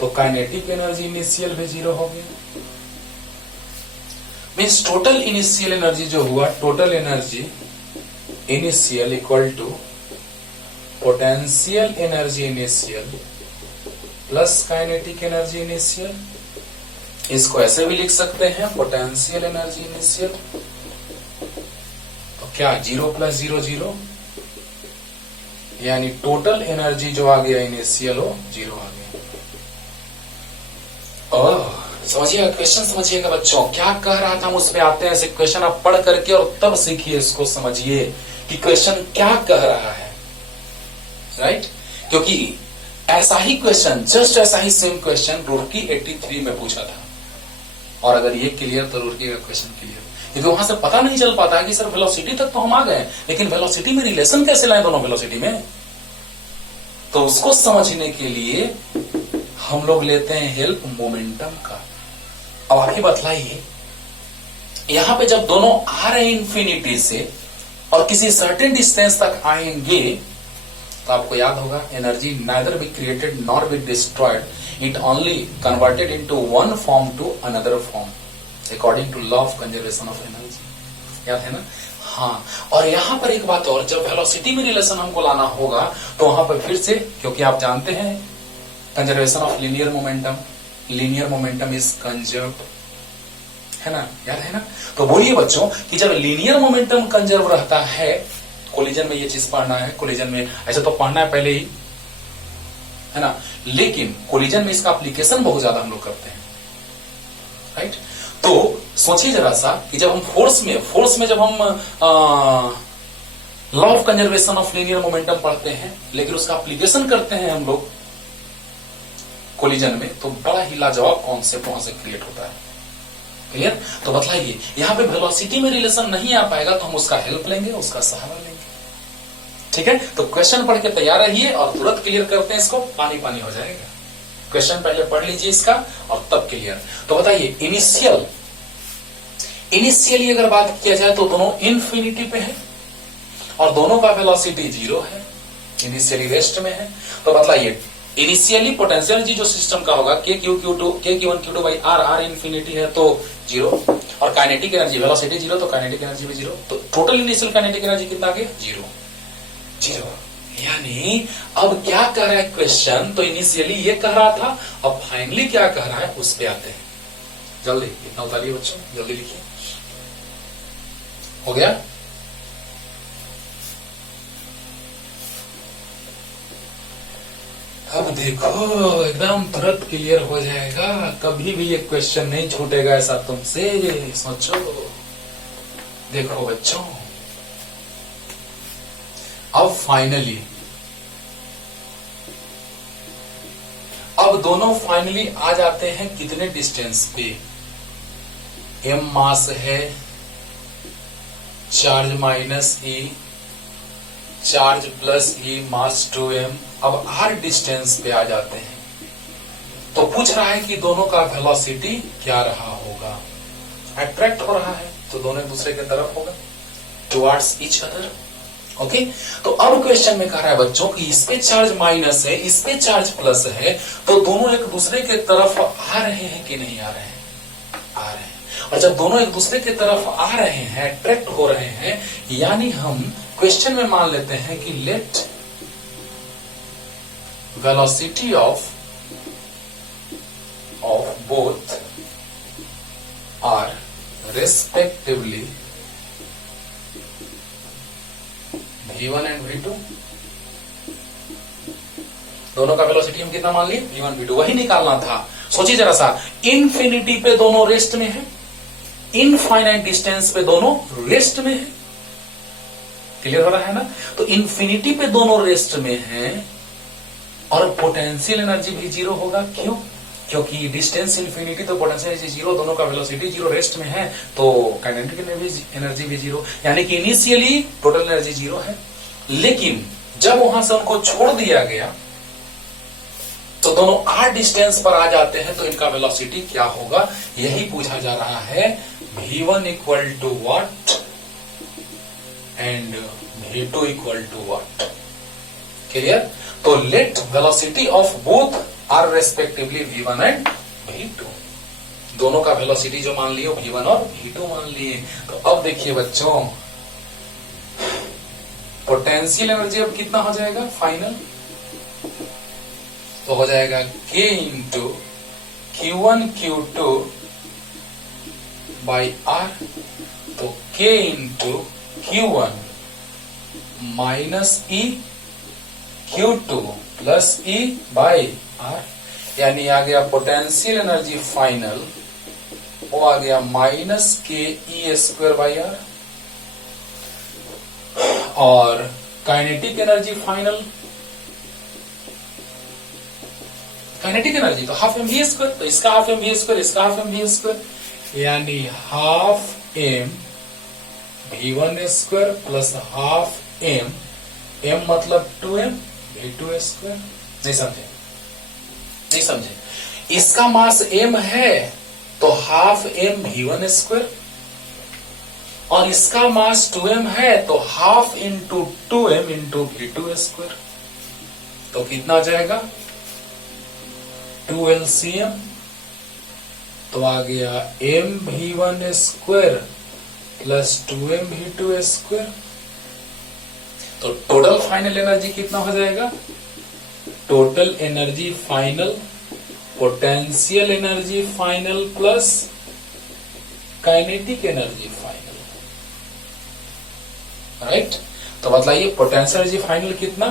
तो काइनेटिक एनर्जी इनिशियल भी 0 हो गया। मीन्स टोटल इनिशियल एनर्जी जो हुआ, total energy initial equal to potential energy initial plus kinetic energy initial. इसको ऐसे भी लिख सकते हैं, पोटेंशियल एनर्जी इनिशियल, तो क्या 0 + 0 0, यानी टोटल एनर्जी जो आ गया इनिशियल हो 0 आ गया। समझिएगा क्वेश्चन, समझिएगा बच्चों क्या कह रहा था, हम उसमें आते हैं। ऐसे क्वेश्चन आप पढ़ करके और तब सीखिए, इसको समझिए कि क्वेश्चन क्या कह रहा है। राइट? क्योंकि ऐसा ही क्वेश्चन, जस्ट ऐसा ही सेम क्वेश्चन रुड़की 83 में पूछा था, और अगर ये क्लियर तो रुड़की का क्वेश्चन क्लियर, क्योंकि वहां से पता नहीं चल पाता कि सर वेलोसिटी तक तो हम आ गए, लेकिन वेलोसिटी में रिलेशन कैसे लाए दोनों वेलोसिटी में, तो उसको समझने के लिए हम लोग लेते हैं हेल्प मोमेंटम का। अब आप ही बतलाइए, यहां पे जब दोनों आ रहे हैं इंफिनिटी से और किसी सर्टेन डिस्टेंस तक आएंगे, तो आपको याद होगा energy neither be created nor be destroyed, it only converted into one form to another form according to law of conservation of energy. याद है ना? हाँ। और यहां पर एक बात और, जब वेलोसिटी में रिलेशन हमको लाना होगा तो वहां पर फिर से, क्योंकि आप जानते हैं conservation of linear momentum, linear momentum is conserved, है ना? याद है ना? तो बोलिए बच्चों कि जब लीनियर मोमेंटम कंजर्व रहता है कोलिजन में ये चीज पढ़ना है, कोलिजन में ऐसे तो पढ़ना है पहले ही, है ना, लेकिन कोलिजन में इसका एप्लीकेशन बहुत ज्यादा हम लोग करते हैं, राइट। तो सोचिए जरा सा कि जब हम फोर्स में जब हम law of conservation of linear momentum पढ़ते हैं, लेकिन उसका एप्लीकेशन करते हैं हम लोग कोलिजन में, तो बड़ा ही लाजवाब कॉन्सेप्ट वहां से क्रिएट होता है। क्लियर? तो बतलाइए, यहां पे वेलोसिटी में रिलेशन नहीं आ पाएगा तो हम उसका हेल्प लेंगे, उसका सहारा लेंगे। ठीक है, तो क्वेश्चन पढ़ के तैयार रहिए और तुरंत क्लियर करते हैं इसको, पानी पानी हो जाएगा। क्वेश्चन पहले पढ़ लीजिए इसका और तब क्लियर। तो बताइए, इनिशियली अगर बात किया जाए तो दोनों इन्फिनिटी पे है और दोनों का वेलोसिटी 0 है, इनिशियली रेस्ट में है। तो बताइए, इनिशियली पोटेंशियल एनर्जी जो सिस्टम का होगा Q1Q2 बाई R इन्फिनिटी है तो 0, और काइनेटिक एनर्जी वेलोसिटी 0 तो काइनेटिक एनर्जी भी 0, तो टोटल इनिशियल काइनेटिक एनर्जी कितना आ गया? 0। यानी अब क्या कह रहा है क्वेश्चन, तो इनिशियली ये कह रहा था, अब फाइनली क्या कह रहा है उस पे आते हैं। जल्दी इतना उतारिए बच्चों, जल्दी लिखिए। हो गया? अब देखो एकदम तुरंत क्लियर हो जाएगा, कभी भी ये क्वेश्चन नहीं छूटेगा ऐसा तुमसे, सोचो। देखो बच्चों, अब फाइनली अब दोनों फाइनली आ जाते हैं कितने डिस्टेंस पे? m मास है, charge minus e, charge plus e, मास 2m। अब r डिस्टेंस पे आ जाते हैं, तो पूछ रहा है कि दोनों का वेलोसिटी क्या रहा होगा। अट्रैक्ट हो रहा है तो दोनों एक दूसरे की तरफ होगा, टुवर्ड्स ईच अदर। ओके, तो अब क्वेश्चन में कह रहा है बच्चों कि इस पे चार्ज माइनस है, इस पे चार्ज प्लस है, तो दोनों एक दूसरे के तरफ आ रहे हैं कि नहीं आ रहे हैं? आ रहे हैं। और जब दोनों एक दूसरे के तरफ आ रहे हैं, अट्रैक्ट हो रहे हैं, यानी हम क्वेश्चन में मान लेते हैं कि let velocity of both are respectively V1 and V2। दोनों का वेलोसिटी हम कितना मान लिए? V1 V2, वही निकालना था। सोचिए जरा सा, इन्फिनिटी पे दोनों रेस्ट में है, इनफाइनाइट डिस्टेंस पे दोनों रेस्ट में है। क्लियर हो रहा है ना? तो इन्फिनिटी पे दोनों रेस्ट में है और पोटेंशियल एनर्जी भी 0 होगा। क्यों? क्योंकि डिस्टेंस इन्फिनिटी तो पोटेंशियल एनर्जी 0, दोनों का वेलोसिटी 0, रेस्ट में है, तो काइनेटिक एनर्जी भी 0। यानी कि इनिशियली टोटल एनर्जी 0 है, लेकिन जब वहां से उनको छोड़ दिया गया तो दोनों r डिस्टेंस पर आ जाते हैं, तो इनका वेलोसिटी क्या होगा, यही पूछा जा रहा है। v1 equal to what and v2 equal to what. Clear? तो let velocity of both are respectively v1 and v2। दोनों का वेलोसिटी जो मान लिए v1 और v2 मान लिए। तो अब देखिए बच्चों, पोटेंशियल एनर्जी अब कितना हो जाएगा फाइनल? तो हो जाएगा k into Q1 Q2 by R। तो k into Q1 minus E Q2 plus E by R, यानी आ गया पोटेंशियल एनर्जी फाइनल, वो आ गया minus k e square by r. और kinetic energy final, kinetic energy तो हाफ एम वी स्क्वायर, तो इसका half m v square, इसका half m v square, यानी half m v1 square plus half m, m मतलब 2m v2 square. नहीं समझे? नहीं समझे? इसका मास m है तो हाफ एम v1 स्क्वायर, और इसका मास 2m है तो half into 2m into v2 square. तो कितना आ जाएगा? 2 LCM, तो आ गया m v1 square plus 2m v2 square. तो टोटल फाइनल एनर्जी कितना हो जाएगा? Total energy final, potential energy final plus kinetic energy final, right. तो बतलाइए पोटेंशियल एनर्जी फाइनल कितना,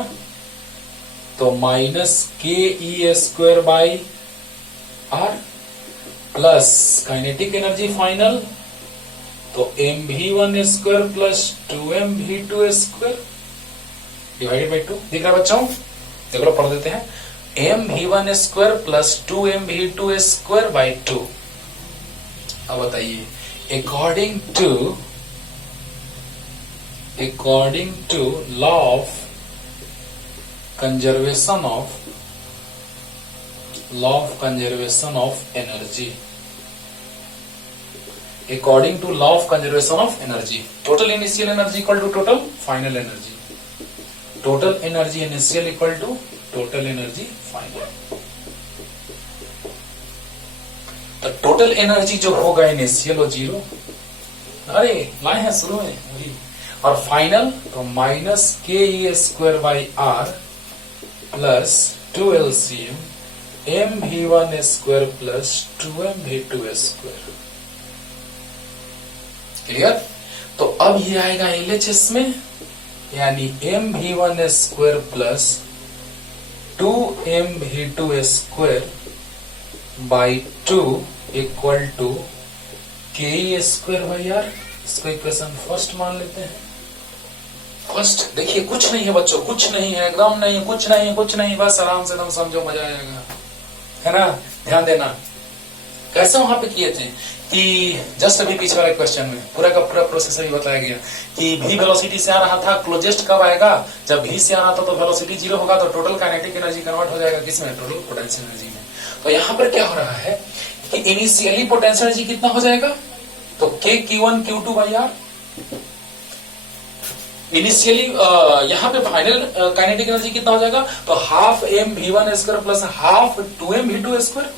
तो minus k e square by r plus kinetic energy final तो m v one square plus 2mv2 square divided by 2। दिख रहा है बच्चों, देखो पढ़ देते हैं, mv1 square plus 2mv2 square by 2। अब बताइए according to law of conservation of energy, according to law of conservation of energy, total initial energy equal to total final energy, total energy initial equal to total energy final। तो total energy जो होगा initial वो 0, अरे लाए हैं शुरू में, और फाइनल तो minus k e square by r plus 2 m v one square plus 2mv2 square. Clear? तो अब ये आएगा एलएचएस में, यानी mv1 square plus 2mv2 square by 2 equal to k square by r. इसको इक्वेशन फर्स्ट मान लेते हैं। फर्स्ट देखिए कुछ नहीं है बच्चों, कुछ नहीं है, एकदम नहीं, कुछ नहीं, कुछ नहीं, बस आराम से एकदम समझो, मजा आएगा, है ना। ध्यान देना कैसे वहां पे किए थे कि जस्ट अभी पीछे वाले क्वेश्चन में पूरा का पूरा प्रोसेस अभी बताया गया कि v वेलोसिटी से आ रहा था, क्लोजेस्ट कब आएगा, जब v से आ रहा था तो वेलोसिटी 0 होगा, तो टोटल काइनेटिक एनर्जी कन्वर्ट हो जाएगा किसमें, टोटल पोटेंशियल एनर्जी में। तो यहाँ पर क्या हो रहा है कि इनिशियली पोटेंशियल एनर्जी कितना हो जाएगा, तो k q1 q2 by are. Initially यहाँ पे फाइनल काइनेटिक एनर्जी कितना हो जाएगा, तो half m v one square plus half 2mv2 square.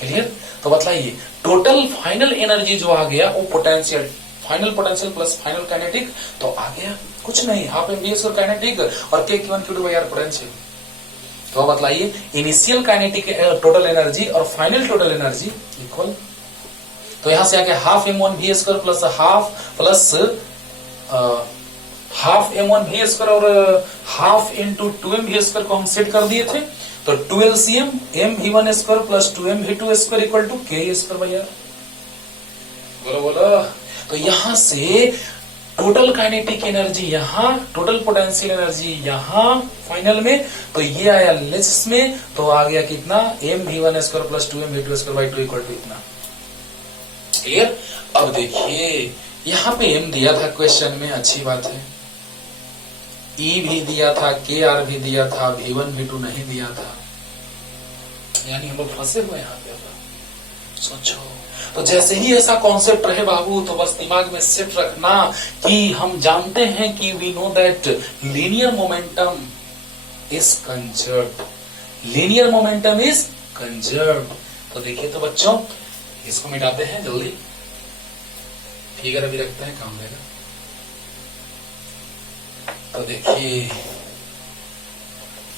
Clear? तो बताइए टोटल फाइनल एनर्जी जो आ गया वो potential, final potential plus final kinetic, तो आ गया कुछ नहीं, half m v square kinetic और k q1 q2 by r potential. तो बताइए इनिशियल काइनेटिक टोटल एनर्जी और फाइनल टोटल एनर्जी इक्वल, तो यहां से आ गया half m1 v square plus half m1 v square और हाफ इंटू 2mv स्क्वायर को हम सेट कर दिए थे, तो 2 m v1 square plus 2mv2 square equal to k square by r. बोलो बोलो। तो यहां से टोटल काइनेटिक एनर्जी यहाँ, टोटल पोटेंशियल एनर्जी यहाँ फाइनल में, तो ये आया लेस में, तो आ गया कितना, m v one square plus 2mv2 square by 2 equal to इतना। क्लियर? अब देखिए यहाँ पे एम दिया था क्वेश्चन में, अच्छी बात है, ई भी दिया था, के आर भी दिया था, v1 v2 नहीं दिया था, यानी हम लोग फंसे हुए यहाँ पे। सोचो, तो जैसे ही ऐसा कॉन्सेप्ट रहे बाबू, तो बस दिमाग में सेट रखना कि हम जानते हैं कि we know that linear momentum is conserved, linear momentum is conserved. तो देखिए तो बच्चों इसको मिटाते हैं जल्दी, फिगर अभी रखते हैं, काम देगा। तो देखिए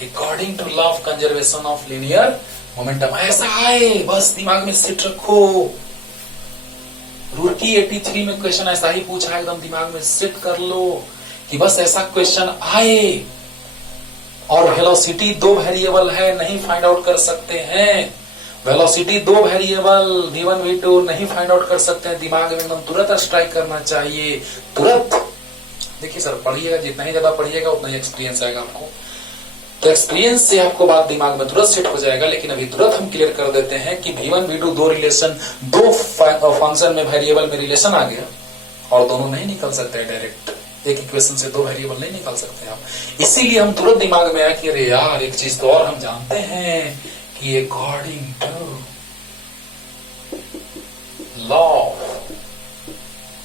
according to law of conservation of linear momentum, ऐसा आए बस दिमाग में सेट रखो। रुड़की 83 में क्वेश्चन ऐसा ही पूछा, एकदम दिमाग में सेट कर लो कि बस ऐसा क्वेश्चन आए और वेलोसिटी 2 वेरिएबल है, नहीं फाइंड आउट कर सकते हैं, वेलोसिटी 2 वेरिएबल v1 v2 नहीं फाइंड आउट कर सकते हैं, दिमाग में एकदम तुरंत स्ट्राइक करना चाहिए, तुरंत। देखिए सर पढ़िएगा, जितना ही ज्यादा पढ़िएगा उतना ही एक्सपीरियंस आएगा आपको, तो एक्सपीरियंस से आपको बात दिमाग में तुरंत सेट हो जाएगा। लेकिन अभी तुरंत हम क्लियर कर देते हैं कि v1 v2 दो रिलेशन, दो फंक्शन में वेरिएबल में रिलेशन आ गया और दोनों नहीं निकल सकते डायरेक्ट, एक इक्वेशन से दो वेरिएबल नहीं निकाल सकते आप। इसीलिए हम तुरंत दिमाग में आया कि अरे यार एक चीज तो और हम जानते हैं कि according to law of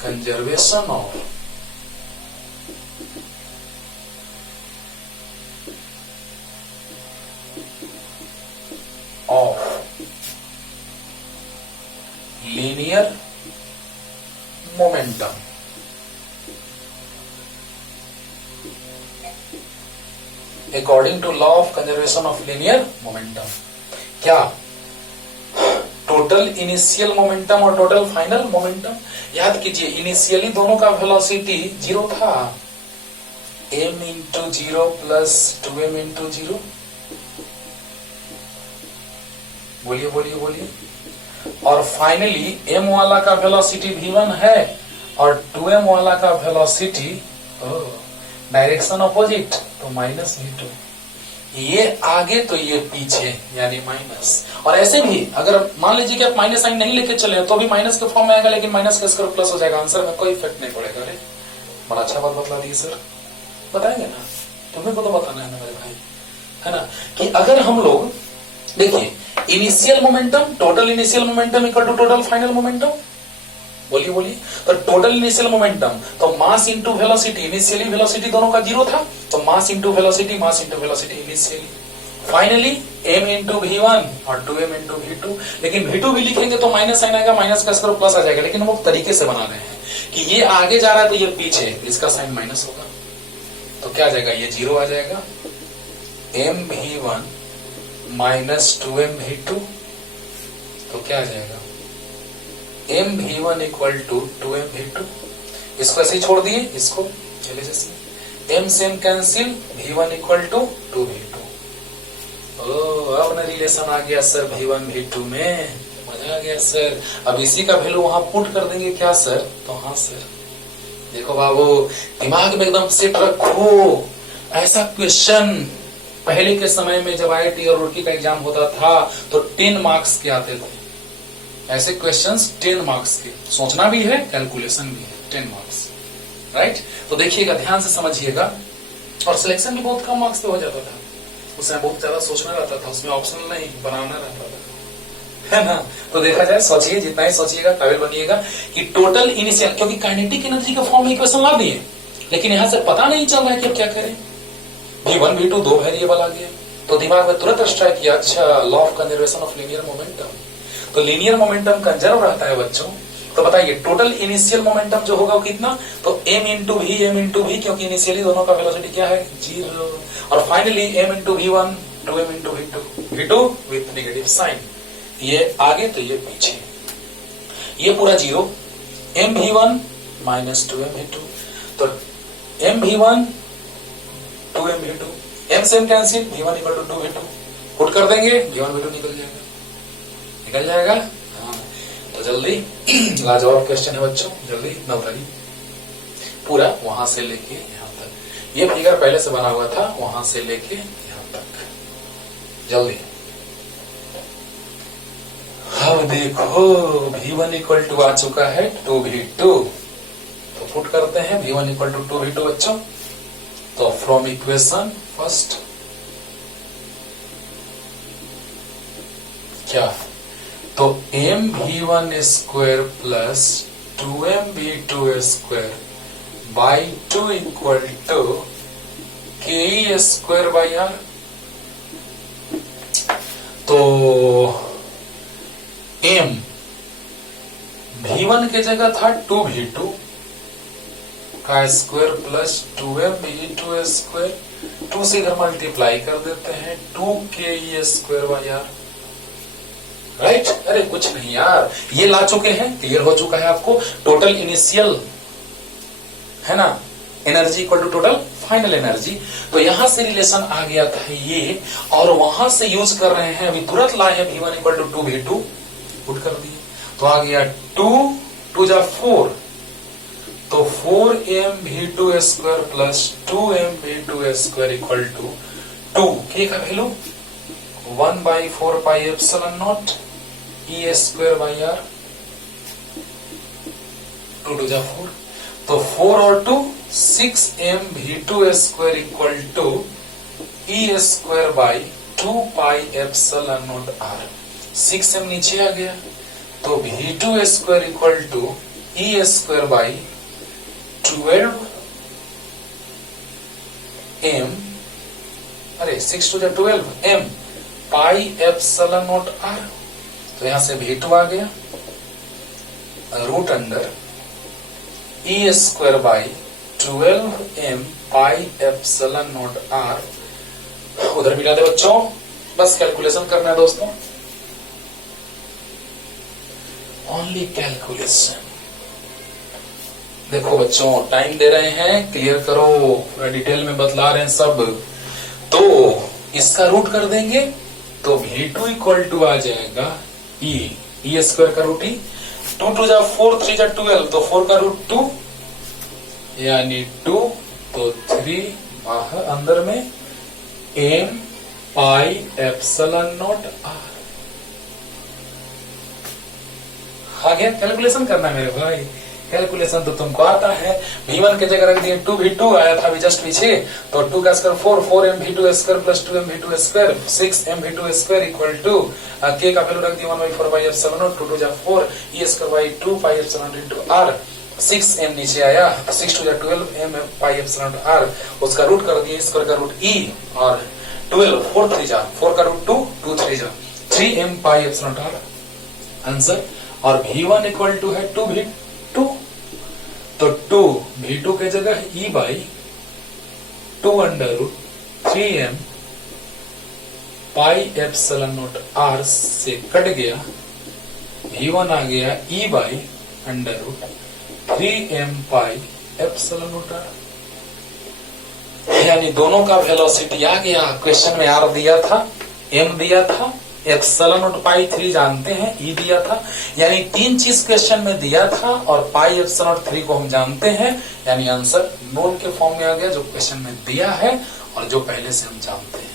conservation of linear momentum, according to law of conservation of linear momentum, क्या टोटल इनिशियल मोमेंटम और टोटल फाइनल मोमेंटम। याद कीजिए इनिशियली दोनों का वेलोसिटी 0 था, m into 0 plus 2m into 0। बोलिए बोलिए बोलिए। और फाइनली m वाला का वेलोसिटी v1 है और 2m वाला का वेलोसिटी डायरेक्शन अपोजिट, तो माइनस v2। ये आगे तो ये पीछे यानी माइनस। और ऐसे भी अगर मान लीजिए कि आप माइनस साइन नहीं लेके चले तो भी माइनस के फॉर्म में आएगा, लेकिन माइनस का स्क्वायर प्लस हो जाएगा, आंसर में कोई इफेक्ट नहीं पड़ेगा। अरे बड़ा अच्छा बात बतला दी सर, बताएंगे ना, तुम्हें को तो बताना है ना मेरे भाई, है ना। कि अगर हम लोग देखिए initial momentum, total initial momentum equal to total final momentum. बोलिए बोलिए। तो टोटल इनिशियल मोमेंटम तो mass into velocity, initially velocity दोनों का 0 था तो mass into velocity initially. Finally m into v1 और 2m इंटू v2। लेकिन v2 भी लिखेंगे तो माइनस साइन आएगा, माइनस का स्क्वायर प्लस आ जाएगा, लेकिन हम तरीके से बना रहे हैं कि ये आगे जा रहा है तो ये पीछे, इसका साइन माइनस होगा तो क्या आ जाएगा, ये 0 आ जाएगा। m v1 minus 2m v2 तो क्या आ जाएगा, m v1 equal to 2m v2। इसको ऐसे ही छोड़ दिए, इसको चले जैसे m से m cancel, v1 equal to 2v2। अब ना रिलेशन आ गया सर v1 v2 में, मजा आ गया सर। अब इसी का वैल्यू वहां पुट कर देंगे क्या सर, तो हाँ सर। देखो बाबू दिमाग में एकदम सेट रखो, ऐसा क्वेश्चन पहले के समय में जब IIT और रुड़की का एग्जाम होता था तो 10 मार्क्स के आते थे। ऐसे क्वेश्चंस 10 मार्क्स के, सोचना भी है कैलकुलेशन भी है, 10 मार्क्स, राइट। तो देखिएगा ध्यान से समझिएगा। और सिलेक्शन भी बहुत कम मार्क्स पे हो जाता था, उसमें बहुत ज्यादा सोचना रहता था, उसमें ऑप्शनल नहीं बनाना रहता था, है ना। तो देखा जाए, सोचिए जितना ही सोचिएगा काबिल बनिएगा कि टोटल इनिशियल, क्योंकि काइनेटिक एनर्जी का फॉर्म में इक्वेशन ला दिए, लेकिन यहां से पता नहीं चल रहा है कि अब क्या करें। v1 v2 दो वेरिएबल आ गए तो दिमाग में तुरंत स्ट्राइक किया, अच्छा law of conservation of linear momentum. तो लीनियर मोमेंटम कंजर्व रहता है बच्चों। तो बताइए टोटल इनिशियल मोमेंटम जो होगा वो कितना, तो m इंटू v, क्योंकि इनिशियली दोनों का वेलोसिटी क्या है 0। और finally m into v1 2m into v2 with negative sign, ये आगे तो ये पीछे, ये पूरा 0। m v1 minus 2m v2, तो m v1 2m v2, m से m cancel, v1 equal to 2v2 put कर देंगे, v1 v2 निकल जाएगा। हाँ तो जल्दी लाजवाब क्वेश्चन है बच्चों, जल्दी ना बताइए। पूरा वहां से लेके यहां तक, ये फिगर पहले से बना हुआ था, वहां से लेके यहां तक जल्दी। अब देखो v1 इक्वल टू आ चुका है 2v2, तो पुट करते हैं v1 इक्वल टू 2v2 बच्चों। तो फ्रॉम इक्वेशन फर्स्ट क्या, तो m v1 square plus 2m v2 square by 2 equal to k square by r। तो m v1 के जगह था 2v2 का square plus 2m v2 square, 2 से इधर मल्टीप्लाई कर देते हैं 2k square by r, right. अरे कुछ नहीं यार, ये ला चुके हैं, क्लियर हो चुका है आपको। टोटल इनिशियल है ना energy equal to total final energy, तो यहां से रिलेशन आ गया था ये, और वहां से यूज कर रहे हैं, अभी तुरंत लाए हैं v1 equal to 2v2 put कर दिए, तो आ गया 2 जा 4, तो 4m v2 square plus 2m v2 square equal to 2 k का value 1/4 pi epsilon not e square by r, 2 जा 4, तो 4 और 2 6m v2 square equal to e square by 2 pi epsilon not r। 6m नीचे आ गया तो v2 square equal to e square by 12m, अरे 6 2 जा 12m pi epsilon not r। तो यहां से v2 आ गया root under e square by 12m pi epsilon not r। उधर मिला दे बच्चों, बस कैलकुलेशन करना है दोस्तों। Only calculation. देखो बच्चों, टाइम दे रहे हैं, क्लियर करो, पूरा डिटेल में बतला रहे हैं सब। तो इसका रूट कर देंगे तो V2 इक्वल टू आ जाएगा ई स्क्वायर का रूट ई, 2 2 जा 4, 3 जा 12, तो 4 का रूट 2 यानी 2, तो 3 बाहर, अंदर में m pi epsilon not r। आ गया? कैलकुलेशन करना है मेरे भाई, कैलकुलेशन तो तुमको आता है। V1 की जगह रख दिए 2V2, आया था अभी जस्ट पीछे, तो 2 का square 4, 4mV2 square plus 2mV2 square 6mV2 square equal to k का वैल्यू रख दिया 1/4 पाई एप्सिलॉन नॉट, 2 2 जा 4 e square by 2 pi epsilon not into r, 6m नीचे आया, 6 2 जा 12 m pi epsilon not r, उसका रूट कर दिए, स्क्वायर का रूट e, और 12 4 3 जा 4 का रूट 2, 2 3 जा 3m pi epsilon not r answer. और V1 इक्वल टू है 2V2, तो 2V2 के जगह e बाई 2 under root 3m pi epsilon not r से कट गया, V1 आ गया e बाई under root 3m pi epsilon not r, यानी दोनों का वेलोसिटी आ गया। क्वेश्चन में r दिया था, m दिया था, एप्सिलॉन नॉट पाई 3 जानते हैं, ई दिया था, यानी 3 चीज क्वेश्चन में दिया था और पाई एप्सिलॉन नॉट 3 को हम जानते हैं, यानी आंसर नोन के फॉर्म में आ गया, जो क्वेश्चन में दिया है और जो पहले से हम जानते हैं।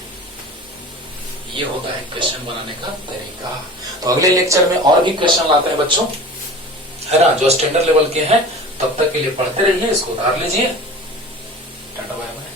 ये होता है क्वेश्चन बनाने का तरीका। तो अगले लेक्चर में और भी क्वेश्चन लाते हैं बच्चों, है ना, जो स्टैंडर्ड लेवल के हैं। तब तक के लिए पढ़ते रहिए, इसको उतार लीजिए। Tata bye bye.